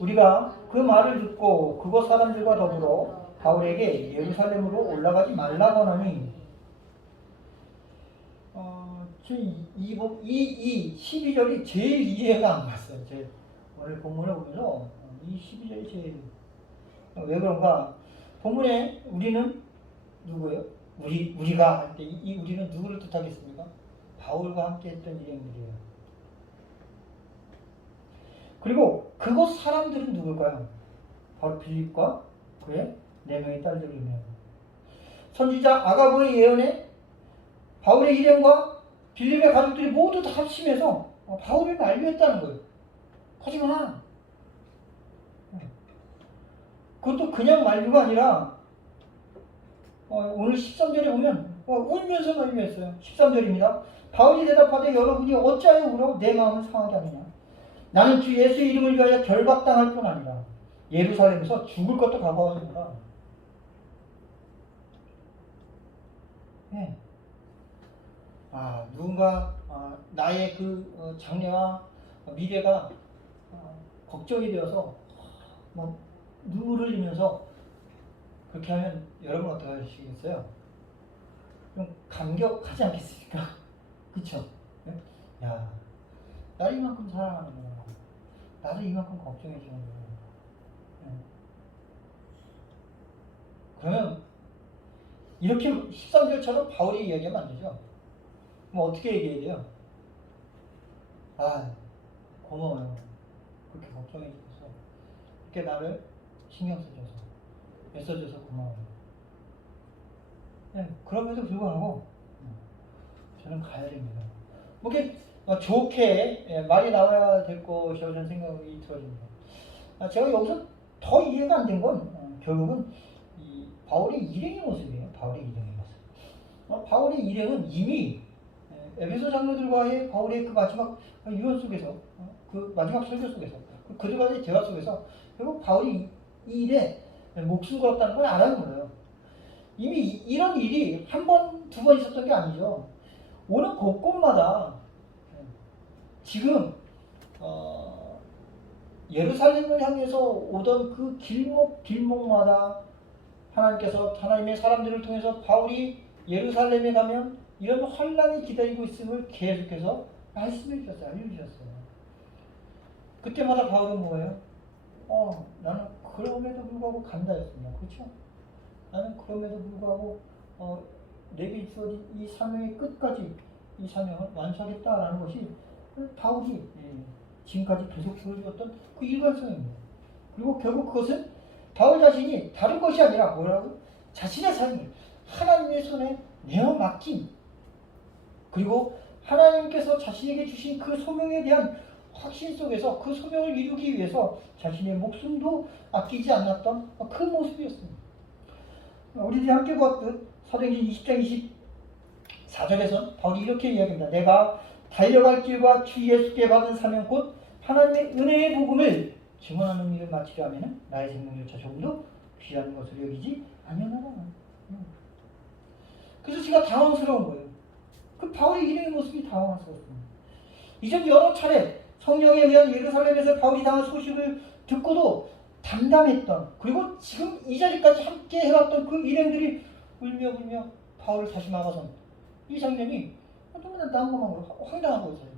우리가 그 말을 듣고 그곳 사람들과 더불어 바울에게 예루살렘으로 올라가지 말라고 하니 이 12절이 제일 이해가 안 갔어요. 오늘 본문을 보면서 이 12절이 제일 왜 그런가? 본문에 우리는 누구예요? 우리가 할 때 이 우리는 누구를 뜻하겠습니까? 바울과 함께 했던 일행들이에요. 그리고 그곳 사람들은 누굴까요? 바로 빌립과 그의 4명의 딸들이며 선지자 아가보의 예언에 바울의 일행과 빌립의 가족들이 모두 다 합심해서 바울을 만류했다는 거예요. 하지만 그것도 그냥 만류가 아니라 오늘 13절에 보면 울면서 만류했어요. 13절입니다. 바울이 대답하되 여러분이 어찌하여 울어 내 마음을 상하게 하느냐. 나는 주 예수의 이름을 위하여 결박당할 뿐 아니라 예루살렘에서 죽을 것도 각오하노라. 네. 누군가 나의 그 장래와 미래가 걱정이 되어서 눈물을 흘리면서 그렇게 하면 여러분 어떻게 하시겠어요? 좀 감격하지 않겠습니까? 그쵸? 네? 야, 나를 이만큼 사랑하는구나. 나를 이만큼 걱정해 주는구나. 네. 그러면 이렇게 13절처럼 바울이 이야기하면 안 되죠. 어떻게 얘기해야 돼요? 고마워요. 그렇게 걱정해 주셔서 이렇게 나를 신경 써줘서 애써줘서 고마워요. 네, 그럼에도 불구하고 저는 가야 됩니다. 이렇게 좋게 말이 나와야 될 것이라고 저는 생각이 들어집니다. 제가 여기서 더 이해가 안 된 건 결국은 이 바울의 일행의 모습이에요. 바울의 일행의 모습. 바울의 일행은 이미 에베소 장로들과의 바울의 그 마지막 유언 속에서 그 마지막 설교 속에서 그들과의 대화 속에서 결국 바울이 이 일에 목숨 걸었다는 걸 알아는 거예요. 이미 이런 일이 한 번, 두 번 있었던 게 아니죠. 오는 곳곳마다 지금 예루살렘을 향해서 오던 그 길목마다 하나님께서 하나님의 사람들을 통해서 바울이 예루살렘에 가면 이런 환란이 기다리고 있음을 계속해서 말씀해 주셨어요. 알려주셨어요. 그때마다 바울은 뭐예요? 나는 그럼에도 불구하고 간다 했습니다. 그렇죠? 나는 그럼에도 불구하고 내게 있어진 이 사명의 끝까지 이 사명을 완수하겠다라는 것이 바울이 지금까지 계속 보여주었던 그 일관성입니다. 그리고 결국 그것은 바울 자신이 다른 것이 아니라 뭐라고? 자신의 삶을 하나님의 손에 내어 맡긴, 그리고 하나님께서 자신에게 주신 그 소명에 대한 확신 속에서 그 소명을 이루기 위해서 자신의 목숨도 아끼지 않았던 그 모습이었습니다. 우리들이 함께 보았듯 사도행전 20장 24절에서 바울이 이렇게 이야기합니다. 내가 달려갈 길과 주 예수께 받은 사명 곧 하나님의 은혜의 복음을 증언하는 일을 마치려 하면 나의 생명조차 조금도 귀한 것으로 여기지 아니하나. 그래서 제가 당황스러운 거예요. 그 바울의 일행의 모습이 당황스러웠습니다. 이전 여러 차례 성령에 의한 예루살렘에서 바울이 당한 소식을 듣고도 담담했던, 그리고 지금 이 자리까지 함께 해왔던 그 일행들이 울며 바울을 다시 막아선 이 장면이 너무나 난감하고 황당한 거였어요.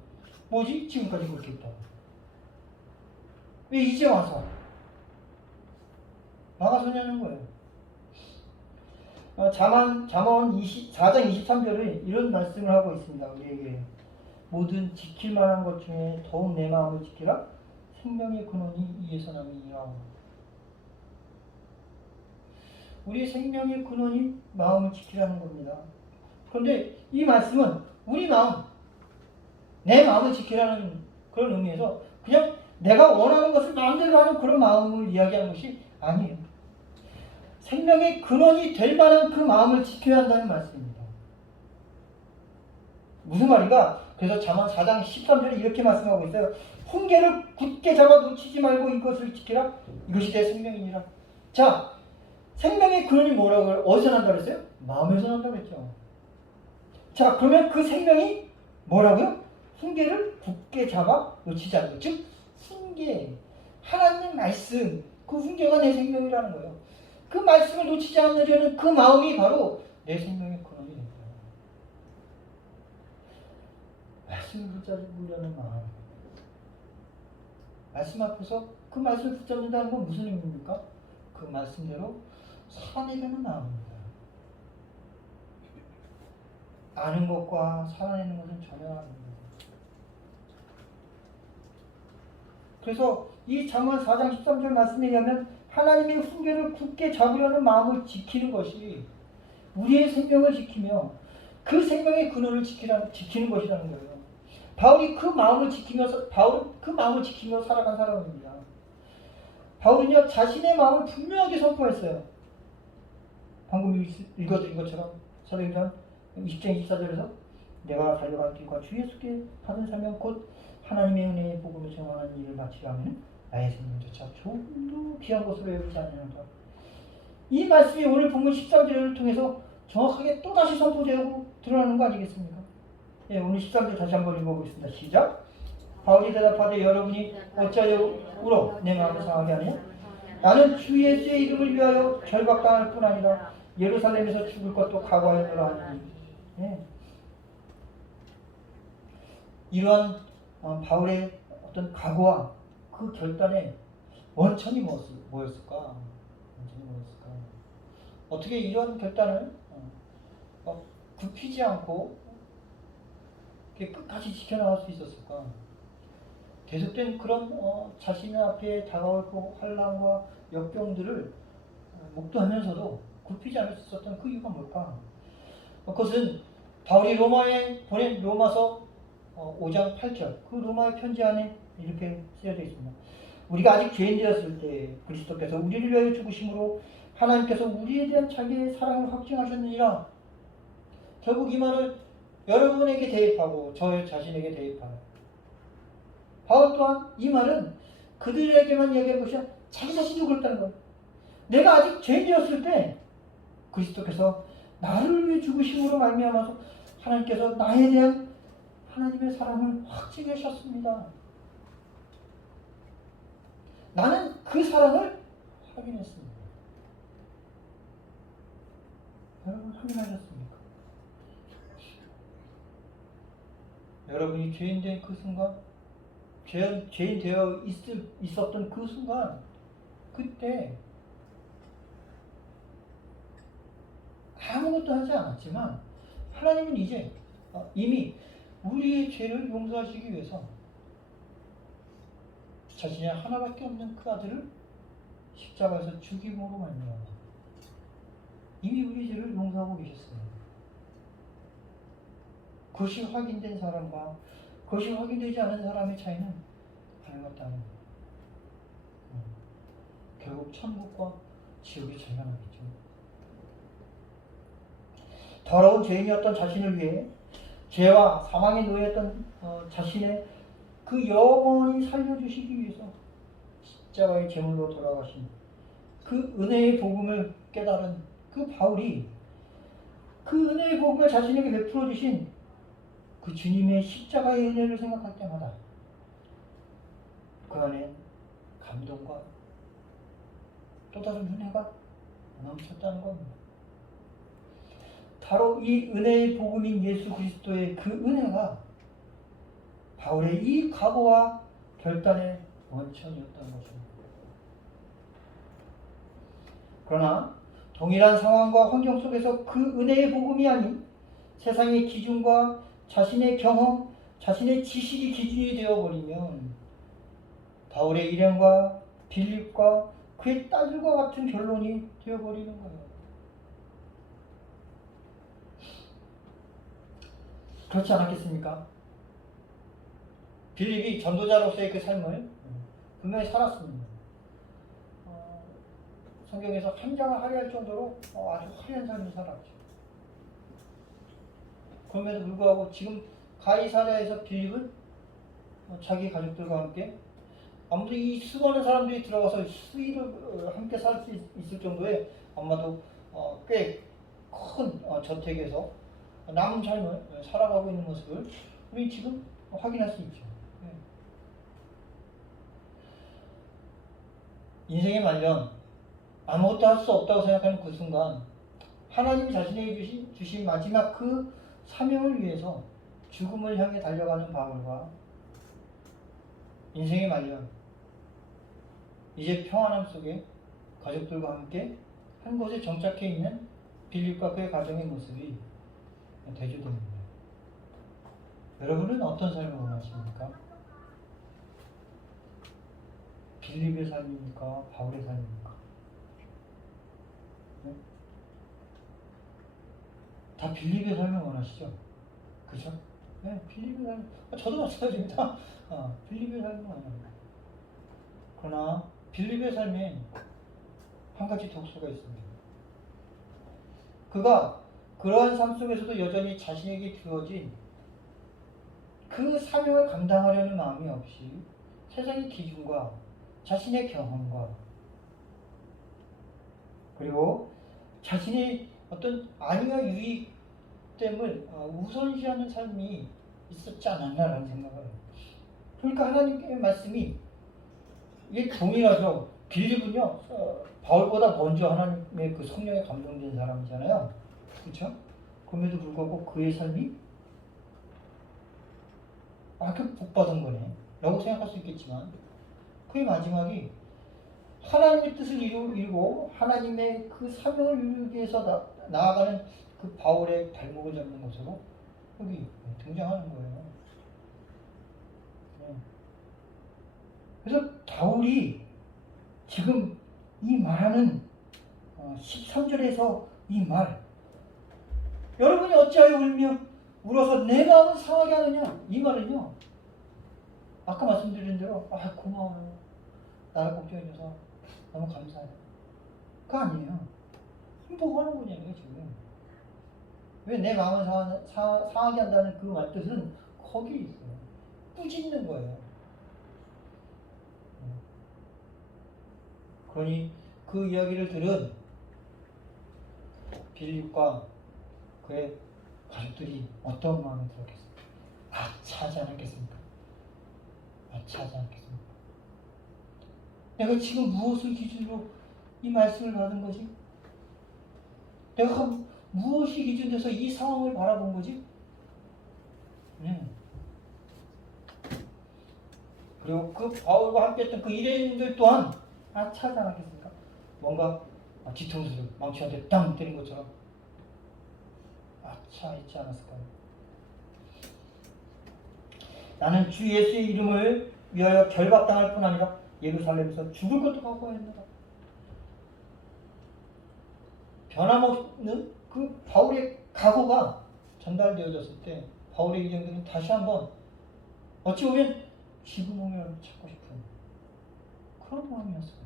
뭐지? 지금까지 그렇게 했다고. 왜 이제 와서 막아서냐는 거예요. 잠언 4장 23절에 이런 말씀을 하고 있습니다. 우리에게 모든 지킬 만한 것 중에 더욱 내 마음을 지키라. 생명의 근원이 이에서 남이니라. 우리의 생명의 근원이 마음을 지키라는 겁니다. 그런데 이 말씀은 우리 마음, 내 마음을 지키라는 그런 의미에서 그냥 내가 원하는 것을 마음대로 하는 그런 마음을 이야기하는 것이 아니에요. 생명의 근원이 될 만한 그 마음을 지켜야 한다는 말씀입니다. 무슨 말인가? 그래서 잠언 4장 13절에 이렇게 말씀하고 있어요. 훈계를 굳게 잡아 놓치지 말고 이것을 지키라. 이것이 내 생명이니라. 자, 생명의 근원이 뭐라고 해요? 어디서 난다고 했어요? 마음에서 난다고 했죠. 자, 그러면 그 생명이 뭐라고요? 훈계를 굳게 잡아 놓치지 않고, 즉 훈계, 하나님의 말씀, 그 훈계가 내 생명이라는 거예요. 그 말씀을 놓치지 않으려는 그 마음이 바로 내 생명의 근원이 됩니다. 말씀을 붙잡으려는 마음, 말씀 앞에서 그 말씀을 붙잡는다는 건 무슨 의미입니까? 그 그 말씀대로 살아내려는 마음입니다. 아는 것과 살아내는 것은 전혀 아닙니다. 그래서 이 잠언 4장 13절 말씀에 의하면 하나님의 훈계를 굳게 잡으려는 마음을 지키는 것이 우리의 생명을 지키며 그 생명의 근원을 지키는 것이라는 거예요. 바울은 그 마음을 지키며 살아간 사람입니다. 바울은요, 자신의 마음을 분명하게 선포했어요. 방금 읽어드린 것처럼 사도행전 20장 24절에서 내가 달려갈 길과 주 예수께 받은 사명 곧 하나님의 은혜의 복음을 전하는 일을 마치려 하면 나의 생명조차 조금도 귀한 것으로 여기지 않는다. 이 말씀이 오늘 본문 13절을 통해서 정확하게 또다시 선포되고 드러나는 거 아니겠습니까? 예, 오늘 13절 다시 한번 읽어보겠습니다. 시작. 바울이 대답하되 여러분이 어찌하여 울어 내 마음을 상하게 하느냐? 나는 주 예수의 이름을 위하여 결박당할 뿐 아니라 예루살렘에서 죽을 것도 각오하였노라 하니. 예. 이러한 바울의 어떤 각오와 그 결단의 원천이 뭐였을까? 어떻게 이런 결단을 굽히지 않고 끝까지 지켜나갈 수 있었을까? 계속된 그런 자신 앞에 다가올 환난과 역경들을 목도하면서도 굽히지 않을 수 있었던 그 이유가 뭘까? 그것은 바울이 로마에 보낸 로마서 5장 8절 그 로마의 편지 안에 이렇게 쓰여져 있습니다. 우리가 아직 죄인 되었을 때 그리스도께서 우리를 위하여 죽으심으로 하나님께서 우리에 대한 자기의 사랑을 확증하셨느니라. 결국 이 말을 여러분에게 대입하고 저 자신에게 대입하여 바울 또한 이 말은 그들에게만 이야기한 것이 아니라 자기 자신도 그렇다는 거예요. 내가 아직 죄인 되었을 때 그리스도께서 나를 위해 죽으심으로 말미암아서 하나님께서 나에 대한 하나님의 사랑을 확증하셨습니다. 나는 그 사랑을 확인했습니다. 여러분 확인하셨습니까? 여러분이 죄인 된 그 순간, 죄인 되어 있었던 그 순간, 그때 아무것도 하지 않았지만 하나님은 이제 이미 우리의 죄를 용서하시기 위해서 자신의 하나밖에 없는 그 아들을 십자가에서 죽임으로 말미암아 이미 우리의 죄를 용서하고 계셨어요. 그것이 확인된 사람과 그것이 확인되지 않은 사람의 차이는 하나같다는 거예요. 결국 천국과 지옥의 차이가 나겠죠. 더러운 죄인이었던 자신을 위해 죄와 사망에 놓였던 자신의 그 영원히 살려주시기 위해서 십자가의 제물로 돌아가신 그 은혜의 복음을 깨달은 그 바울이 그 은혜의 복음을 자신에게 베풀어 주신 그 주님의 십자가의 은혜를 생각할 때마다 그 안에 감동과 또 다른 은혜가 넘쳤다는 겁니다. 바로 이 은혜의 복음인 예수 그리스도의 그 은혜가 바울의 이 각오와 결단의 원천이었던 것입니다. 그러나 동일한 상황과 환경 속에서 그 은혜의 복음이 아닌 세상의 기준과 자신의 경험, 자신의 지식이 기준이 되어버리면 바울의 일행과 빌립과 그의 딸들과 같은 결론이 되어버리는 거예요. 그렇지 않았겠습니까? 빌립이 전도자로서의 그 삶을 분명히 살았습니다. 성경에서 한장을 할애할 정도로 아주 화려한 삶을 살았죠. 그럼에도 불구하고 지금 가이사랴에서 빌립은 자기 가족들과 함께 아무도 이 수많은 사람들이 들어가서 수일을 함께 살 수 있을 정도의 아마도 꽤 큰 저택에서 남은 삶을 살아가고 있는 모습을 우리 지금 확인할 수 있죠. 인생의 말년 아무것도 할 수 없다고 생각하는 그 순간 하나님이 자신에게 주신 마지막 그 사명을 위해서 죽음을 향해 달려가는 바울과 인생의 말년 이제 평안함 속에 가족들과 함께 한 곳에 정착해 있는 빌립과 그의 가정의 모습이 대조됩니다. 여러분은 어떤 삶을 원하십니까? 빌립의 삶입니까? 바울의 삶입니까? 네? 다 빌립의 삶을 원하시죠? 그죠? 네, 빌립의 삶. 저도 마찬가지입니다. 빌립의 삶을 원합니다. 그러나 빌립의 삶에 한 가지 독소가 있습니다. 그가 그러한 삶 속에서도 여전히 자신에게 주어진 그 사명을 감당하려는 마음이 없이 세상의 기준과 자신의 경험과 그리고 자신의 어떤 안위와 유익됨을 우선시하는 삶이 있었지 않았나라는 생각을 해요. 그러니까 하나님의 말씀이 이게 동일하죠. 빌립은요 바울보다 먼저 하나님의 그 성령에 감동된 사람이잖아요. 그렇죠? 그럼에도 불구하고 그의 삶이 그 복받은 거네 라고 생각할 수 있겠지만 그의 마지막이 하나님의 뜻을 이루고 하나님의 그 사명을 이루기 위해서 나아가는 그 바울의 발목을 잡는 것으로 여기 등장하는 거예요. 그래서 바울이 지금 이 말하는 13절에서 이 말, 여러분이 어찌하여 울며 울어서 내 마음을 상하게 하느냐, 이 말은요 아까 말씀드린 대로 고마워요, 나를 걱정해줘서 너무 감사해요, 그거 아니에요. 뭐 하는 거냐고요 지금. 왜 내 마음을 상하게 한다는 그 말뜻은 거기에 있어요. 꾸짖는 거예요. 그러니 그 이야기를 들은 빌립과 그의 가족들이 어떤 마음이 들었겠습니까? 아차하지 않았겠습니까? 아차하지 않겠습니까? 내가 지금 무엇을 기준으로 이 말씀을 받은 거지? 내가 무엇이 기준돼서 이 상황을 바라본 거지? 그리고 그 바울과 함께 했던 그 일행들 또한 아차하지 않았겠습니까? 뭔가 뒤통수를 망치한테 땅 때린 것처럼 아차했지 않았을까요? 나는 주 예수의 이름을 위하여 결박당할 뿐 아니라 예루살렘에서 죽을 것도 각오했노라. 변함없는 그 바울의 각오가 전달되어졌을 때 바울의 일행들은 다시 한번 어찌 보면 지구멍이라도 찾고 싶은 그런 마음이었어요.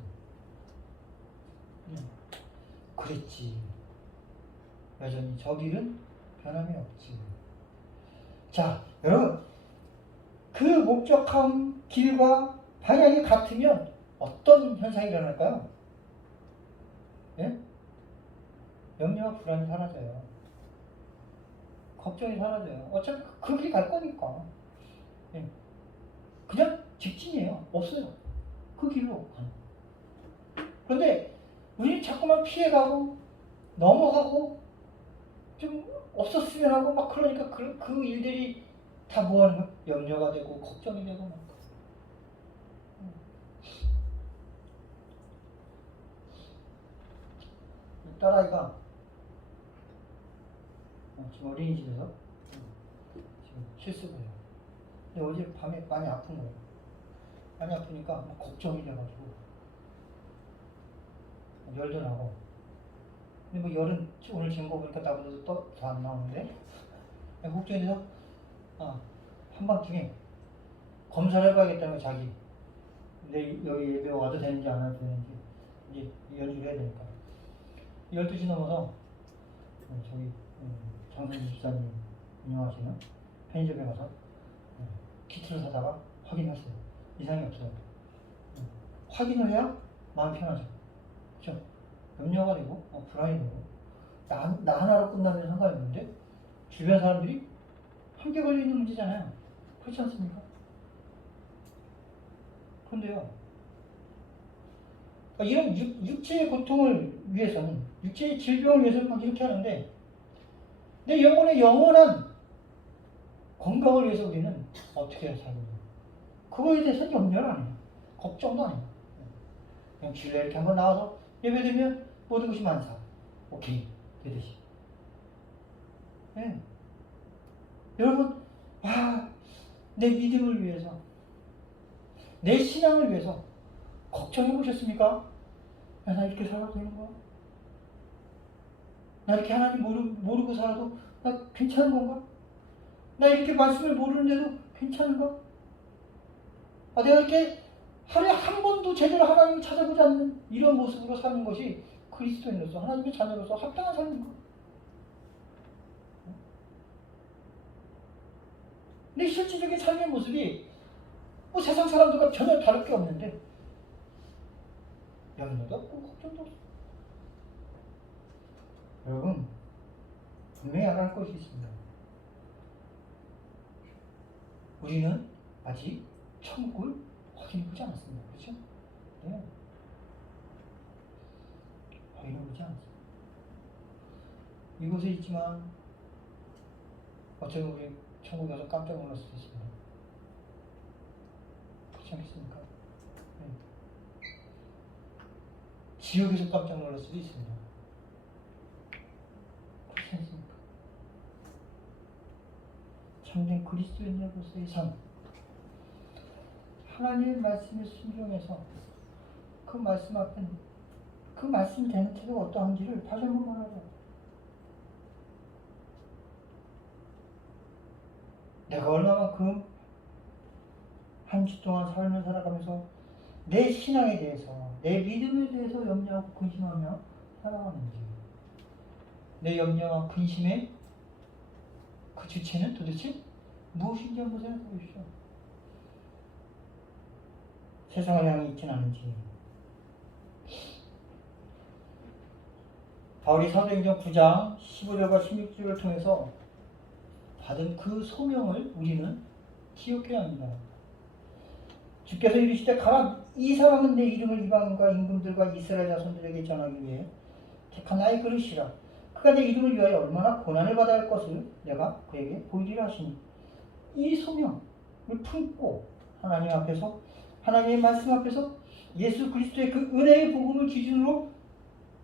그랬지. 여전히 저 길은 변함이 없지. 자, 여러분, 그 목적한 길과 방향이 같으면 어떤 현상이 일어날까요? 예? 염려와 불안이 사라져요. 걱정이 사라져요. 어차피 그 길 갈 거니까. 예. 그냥 직진이에요. 없어요. 그 길로 가는. 그런데 우리는 자꾸만 피해가고 넘어가고 좀 없었으면 하고 막 그러니까 그 일들이 다 뭐하는 거야? 염려가 되고 걱정이 되고 막. 딸아이가 지금 어린이집에서 지금 실습을 해요. 근데 어제 밤에 많이 아픈 거예요. 많이 아프니까 막 걱정이 돼가지고 열도 나고. 근데 뭐 열은 오늘 잰 거 보니까 나보다도 더 안 나오는데 걱정이 돼서 한밤중에 검사를 해봐야겠다는 거 자기. 근데 여기 예배 와도 되는지 안 와도 되는지 이제 연주를 해야 되니까 12시 넘어서 저기 장선지 집사님 운영하시는 편의점에 가서 키트를 사다가 확인했어요. 이상이 없어요. 확인을 해야 마음이 편하죠. 그렇죠? 염려가 되고 불안이 되고 나 하나로 끝나면 상관이 없는데 주변 사람들이 함께 걸려있는 문제잖아요. 그렇지 않습니까? 그런데요, 이런 육체의 고통을 위해서는, 육체의 질병을 위해서는 막 이렇게 하는데 내 영혼의 영원한 건강을 위해서 우리는 어떻게 살고 있냐, 그거에 대해서 염려를 안 해요. 걱정도 안 해요. 그냥 주일에 이렇게 한번 나와서 예배드리면 모든 것이 만사. 오케이. 되듯이. 네. 여러분, 내 믿음을 위해서, 내 신앙을 위해서 걱정해 보셨습니까? 야, 나 이렇게 살아도 되는 거야? 나 이렇게 하나님 모르고 살아도 나 괜찮은 건가? 나 이렇게 말씀을 모르는데도 괜찮은가? 내가 이렇게 하루에 한 번도 제대로 하나님을 찾아보지 않는 이런 모습으로 사는 것이 그리스도인으로서 하나님의 자녀로서 합당한 삶인가? 내 실질적인 삶의 모습이 뭐 세상 사람들과 전혀 다를 게 없는데 염려도 없고 걱정도 없어. 여러분, 분명히 알아야 할 것이 있습니다. 우리는 아직 천국을 확인해보지 않았습니다. 그렇죠? 네. 확인해보지 않았습니다. 이곳에 있지만 어쩌면 우리 천국에 가서 깜짝 놀랄 수도 있습니다. 그렇지 않겠습니까? 네. 지옥에서 깜짝 놀랄 수도 있습니다. 그렇지 않습니까? 참된 그리스도인으로서의 삶, 하나님의 말씀에 순종해서 그 말씀 앞에 그 말씀이 되는 태도가 어떠한지를 다시 한번 말하자. 내가 얼마만큼 한 주 동안 삶을 살아가면서 내 신앙에 대해서, 내 믿음에 대해서 염려하고 근심하며 살아가는지, 내 염려와 근심의 그 주체는 도대체 무엇인지 한번 생각해 보십시오. 세상을 향해 있진 않은지. 바울이 사도행전 9장 15절과 16절을 통해서 받은 그 소명을 우리는 기억해야 합니다. 주께서 이르시되 가라, 이 사람은 내 이름을 이방인과 임금들과 이스라엘 자손들에게 전하기 위해 택한 나의 그릇이라. 그가 내 이름을 위하여 얼마나 고난을 받아야 할 것을 내가 그에게 보이리라 하시니, 이 소명을 품고 하나님 앞에서, 하나님의 말씀 앞에서 예수 그리스도의 그 은혜의 복음을 기준으로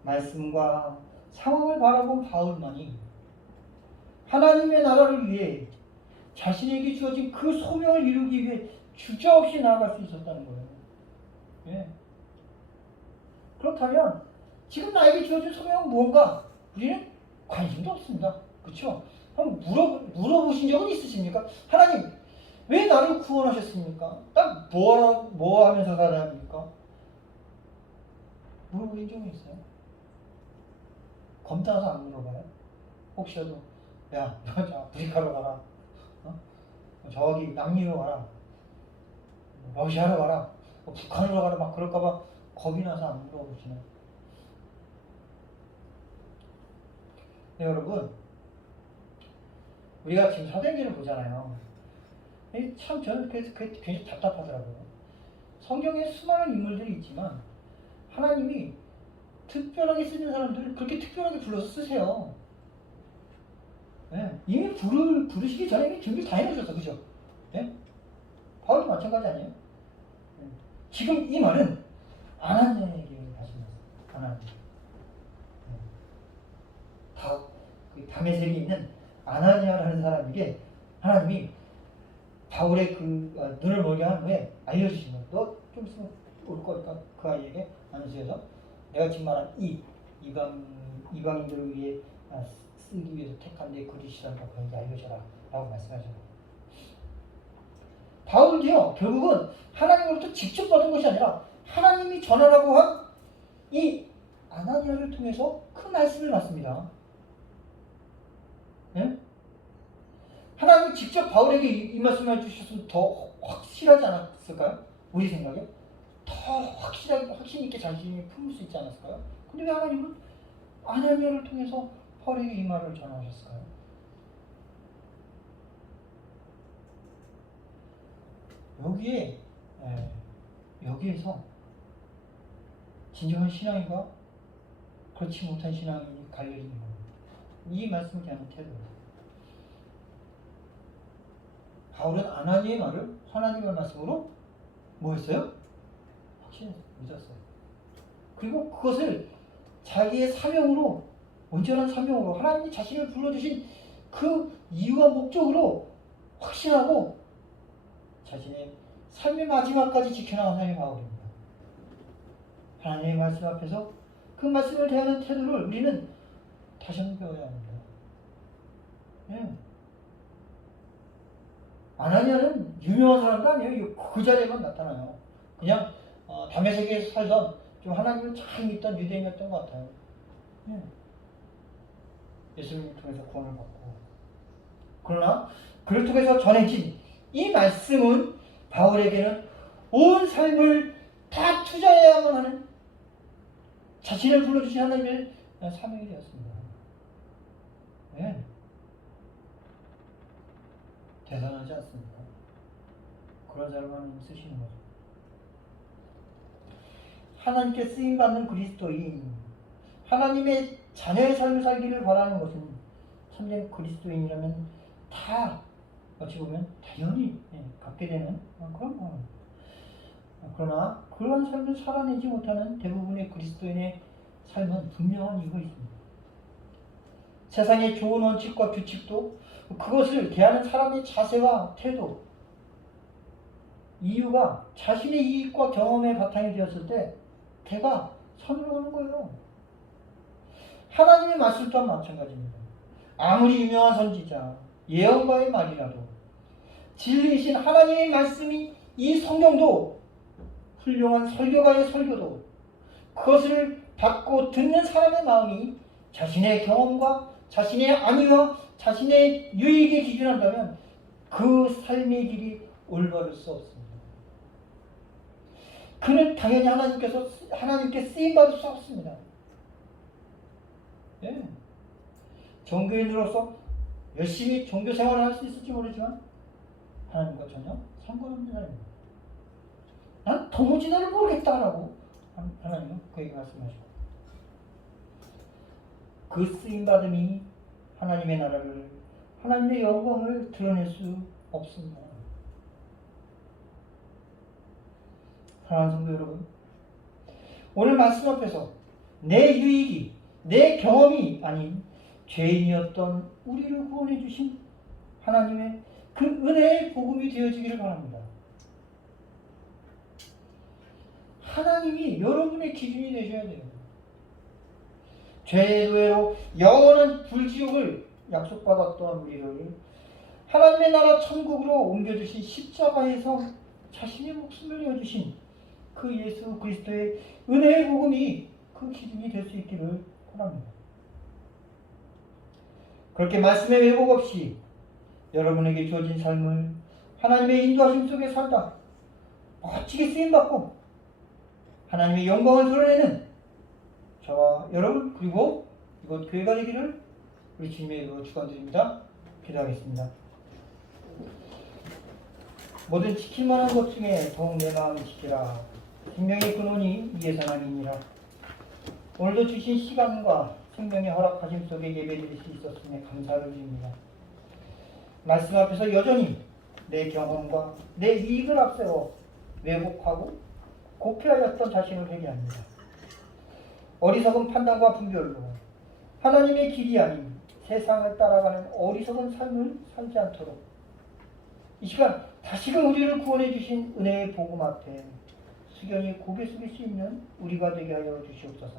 말씀과 상황을 바라본 바울만이 하나님의 나라를 위해 자신에게 주어진 그 소명을 이루기 위해 주저없이 나아갈 수 있었다는 거예요. 예. 그렇다면 지금 나에게 주어진 소명은 무언가? 우리는 관심도 없습니다. 그렇죠? 한번 물어보신 적은 있으십니까? 하나님, 왜 나를 구원하셨습니까? 딱 뭐 하면서 살아야 합니까? 물어보신 적은 있어요? 검사서 안 물어봐요? 혹시라도 야, 너 저 아프리카로 가라, 저기 남미로 가라, 러시아로 가라, 북한으로 가라, 막 그럴까봐 겁이 나서 안 물어보시나요? 네, 여러분, 우리가 지금 사도행전을 보잖아요. 참 저는 그래서 그게 굉장히 답답하더라고요. 성경에 수많은 인물들이 있지만 하나님이 특별하게 쓰는 사람들을 그렇게 특별하게 불러서 쓰세요. 네, 이미 부르시기 전에 이미 준비 다 해놓으셨어. 그죠? 네? 바울도 마찬가지 아니에요? 네. 지금 이 말은 아나니아에게 하신 말씀. 아나니아. 네. 다메섹에 있는 아나니아라는 사람에게 하나님이 바울의 그 눈을 멀게 한 후에 알려주신 거예요. 너 좀 있으면 올 거니까 그 아이에게 안수해서 내가 지금 말한 이방인들을 위해 쓰기 위해서 택한 내 그릇이라고 그에게 알려줘라 라고 말씀하셨어요. 바울도요, 결국은 하나님으로부터 직접 받은 것이 아니라 하나님이 전하라고 한 이 아나니아를 통해서 그 말씀을 받습니다. 네? 하나님이 직접 바울에게 이 말씀을 해주셨으면 더 확실하지 않았을까요? 우리 생각에? 더 확신 있게 자신이 품을 수 있지 않았을까요? 근데 왜 하나님은 아나니아를 통해서 바울에게 이 말을 전하셨을까요? 여기에서 진정한 신앙인과 그렇지 못한 신앙이 갈려지는 겁니다. 이 말씀을 대하는 태도입니다. 바울은 아나니아의 말을 하나님의 말씀으로 뭐 했어요? 확신했어요. 믿었어요. 그리고 그것을 자기의 사명으로, 온전한 사명으로 하나님이 자신을 불러주신 그 이유와 목적으로 확신하고 자신의 삶의 마지막까지 지켜나가는 마음입니다. 하나님의 말씀 앞에서 그 말씀을 대하는 태도를 우리는 다시 한번 배워야 합니다. 예. 아나니아는 유명한 사람도 아니에요. 그 자리에만 나타나요. 그냥 다메섹에 살던 좀 하나님을 잘 믿던 유대인이었던 것 같아요. 예. 예수님을 통해서 구원을 받고, 그러나 그를 통해서 전해진 이 말씀은 바울에게는 온 삶을 다 투자해야만 하는 자신을 불러주신 하나님의 사명이 되었습니다. 네. 대단하지 않습니까? 그런 사람을 쓰시는 거죠. 하나님께 쓰임받는 그리스도인, 하나님의 자녀의 삶을 살기를 바라는 것은 참된 그리스도인이라면 다 어찌 보면 당연히 갖게 되는 그런 마음입니다. 그러나 그런 삶을 살아내지 못하는 대부분의 그리스도인의 삶은 분명한 이유가 있습니다. 세상의 좋은 원칙과 규칙도 그것을 대하는 사람의 자세와 태도, 이유가 자신의 이익과 경험의 바탕이 되었을 때 대가 선으로 가는 거예요. 하나님의 말씀 또한 마찬가지입니다. 아무리 유명한 선지자, 예언가의 말이라도 진리이신 하나님의 말씀이 이 성경도 훌륭한 설교가의 설교도 그것을 받고 듣는 사람의 마음이 자신의 경험과 자신의 안위와 자신의 유익에 기준한다면 그 삶의 길이 올바를 수 없습니다. 그는 당연히 하나님께 쓰임받을 수 없습니다. 예. 종교인으로서 열심히 종교 생활을 할 수 있을지 모르지만 하나님과 전혀 상관없는 사람입니다. 난 도무지 나를 모르겠다라고 하나님은 그에게 말씀하시고, 그 쓰임받음이 하나님의 나라를, 하나님의 영광을 드러낼 수 없습니다. 사랑하는 성도 여러분, 오늘 말씀 앞에서 내 유익이, 내 경험이 아닌 죄인이었던 우리를 구원해 주신 하나님의 그 은혜의 복음이 되어지기를 바랍니다. 하나님이 여러분의 기준이 되셔야 돼요. 죄의 노예로 영원한 불지옥을 약속받았던 우리를 하나님의 나라 천국으로 옮겨주신 십자가에서 자신의 목숨을 내어주신 그 예수 그리스도의 은혜의 복음이 그 기준이 될 수 있기를 바랍니다. 그렇게 말씀의 왜곡 없이 여러분에게 주어진 삶을 하나님의 인도하심 속에 살다 멋지게 쓰임받고 하나님의 영광을 드러내는 저와 여러분, 그리고 이곳 교회가 되기를 우리 주님의 이름으로 축원드립니다. 기도하겠습니다. 모든 지킬 만한 것 중에 더욱 내 마음을 지키라. 생명의 근원이 이에서 남이니라. 오늘도 주신 시간과 생명의 허락하심 속에 예배드릴 수 있었음에 감사를 드립니다. 말씀 앞에서 여전히 내 경험과 내 이익을 앞세워 왜곡하고 고피하였던 자신을 회개합니다. 어리석은 판단과 분별로 하나님의 길이 아닌 세상을 따라가는 어리석은 삶을 살지 않도록 이 시간 다시금 우리를 구원해 주신 은혜의 복음 앞에 수견이 고개 숙일 수 있는 우리가 되게 하여 주시옵소서.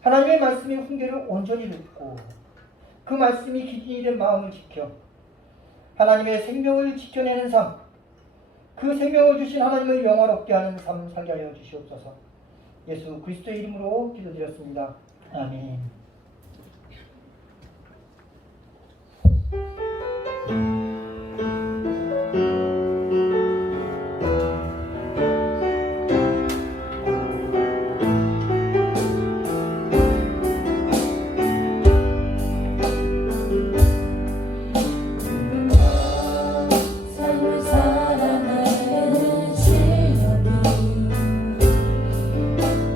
하나님의 말씀의 훈계를 온전히 듣고 그 말씀이 기준이 된 마음을 지켜 하나님의 생명을 지켜내는 삶, 그 생명을 주신 하나님을 영화롭게 하는 삶 살게 하여 주시옵소서. 예수 그리스도의 이름으로 기도드렸습니다. 아멘.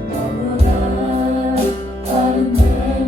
너무나 다른 내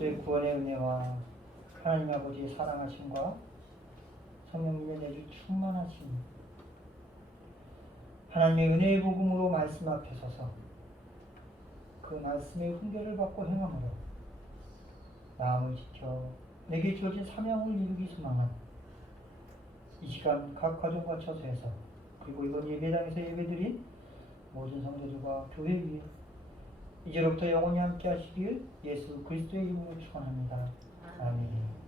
그리스도의 구원의 은혜와 하나님 아버지의 사랑하심과 성령님의 내주 충만하심, 하나님의 은혜의 복음으로 말씀 앞에 서서 그 말씀의 훈계를 받고 행함으로 마음을 지켜 내게 주어진 사명을 이루기 소망한 이 시간 각 가정과 처소에서 그리고 이번 예배당에서 예배드린 모든 성도들과 교회 위에 이제로부터 영원히 함께 하시길 예수 그리스도의 이름으로 축원합니다. 아멘.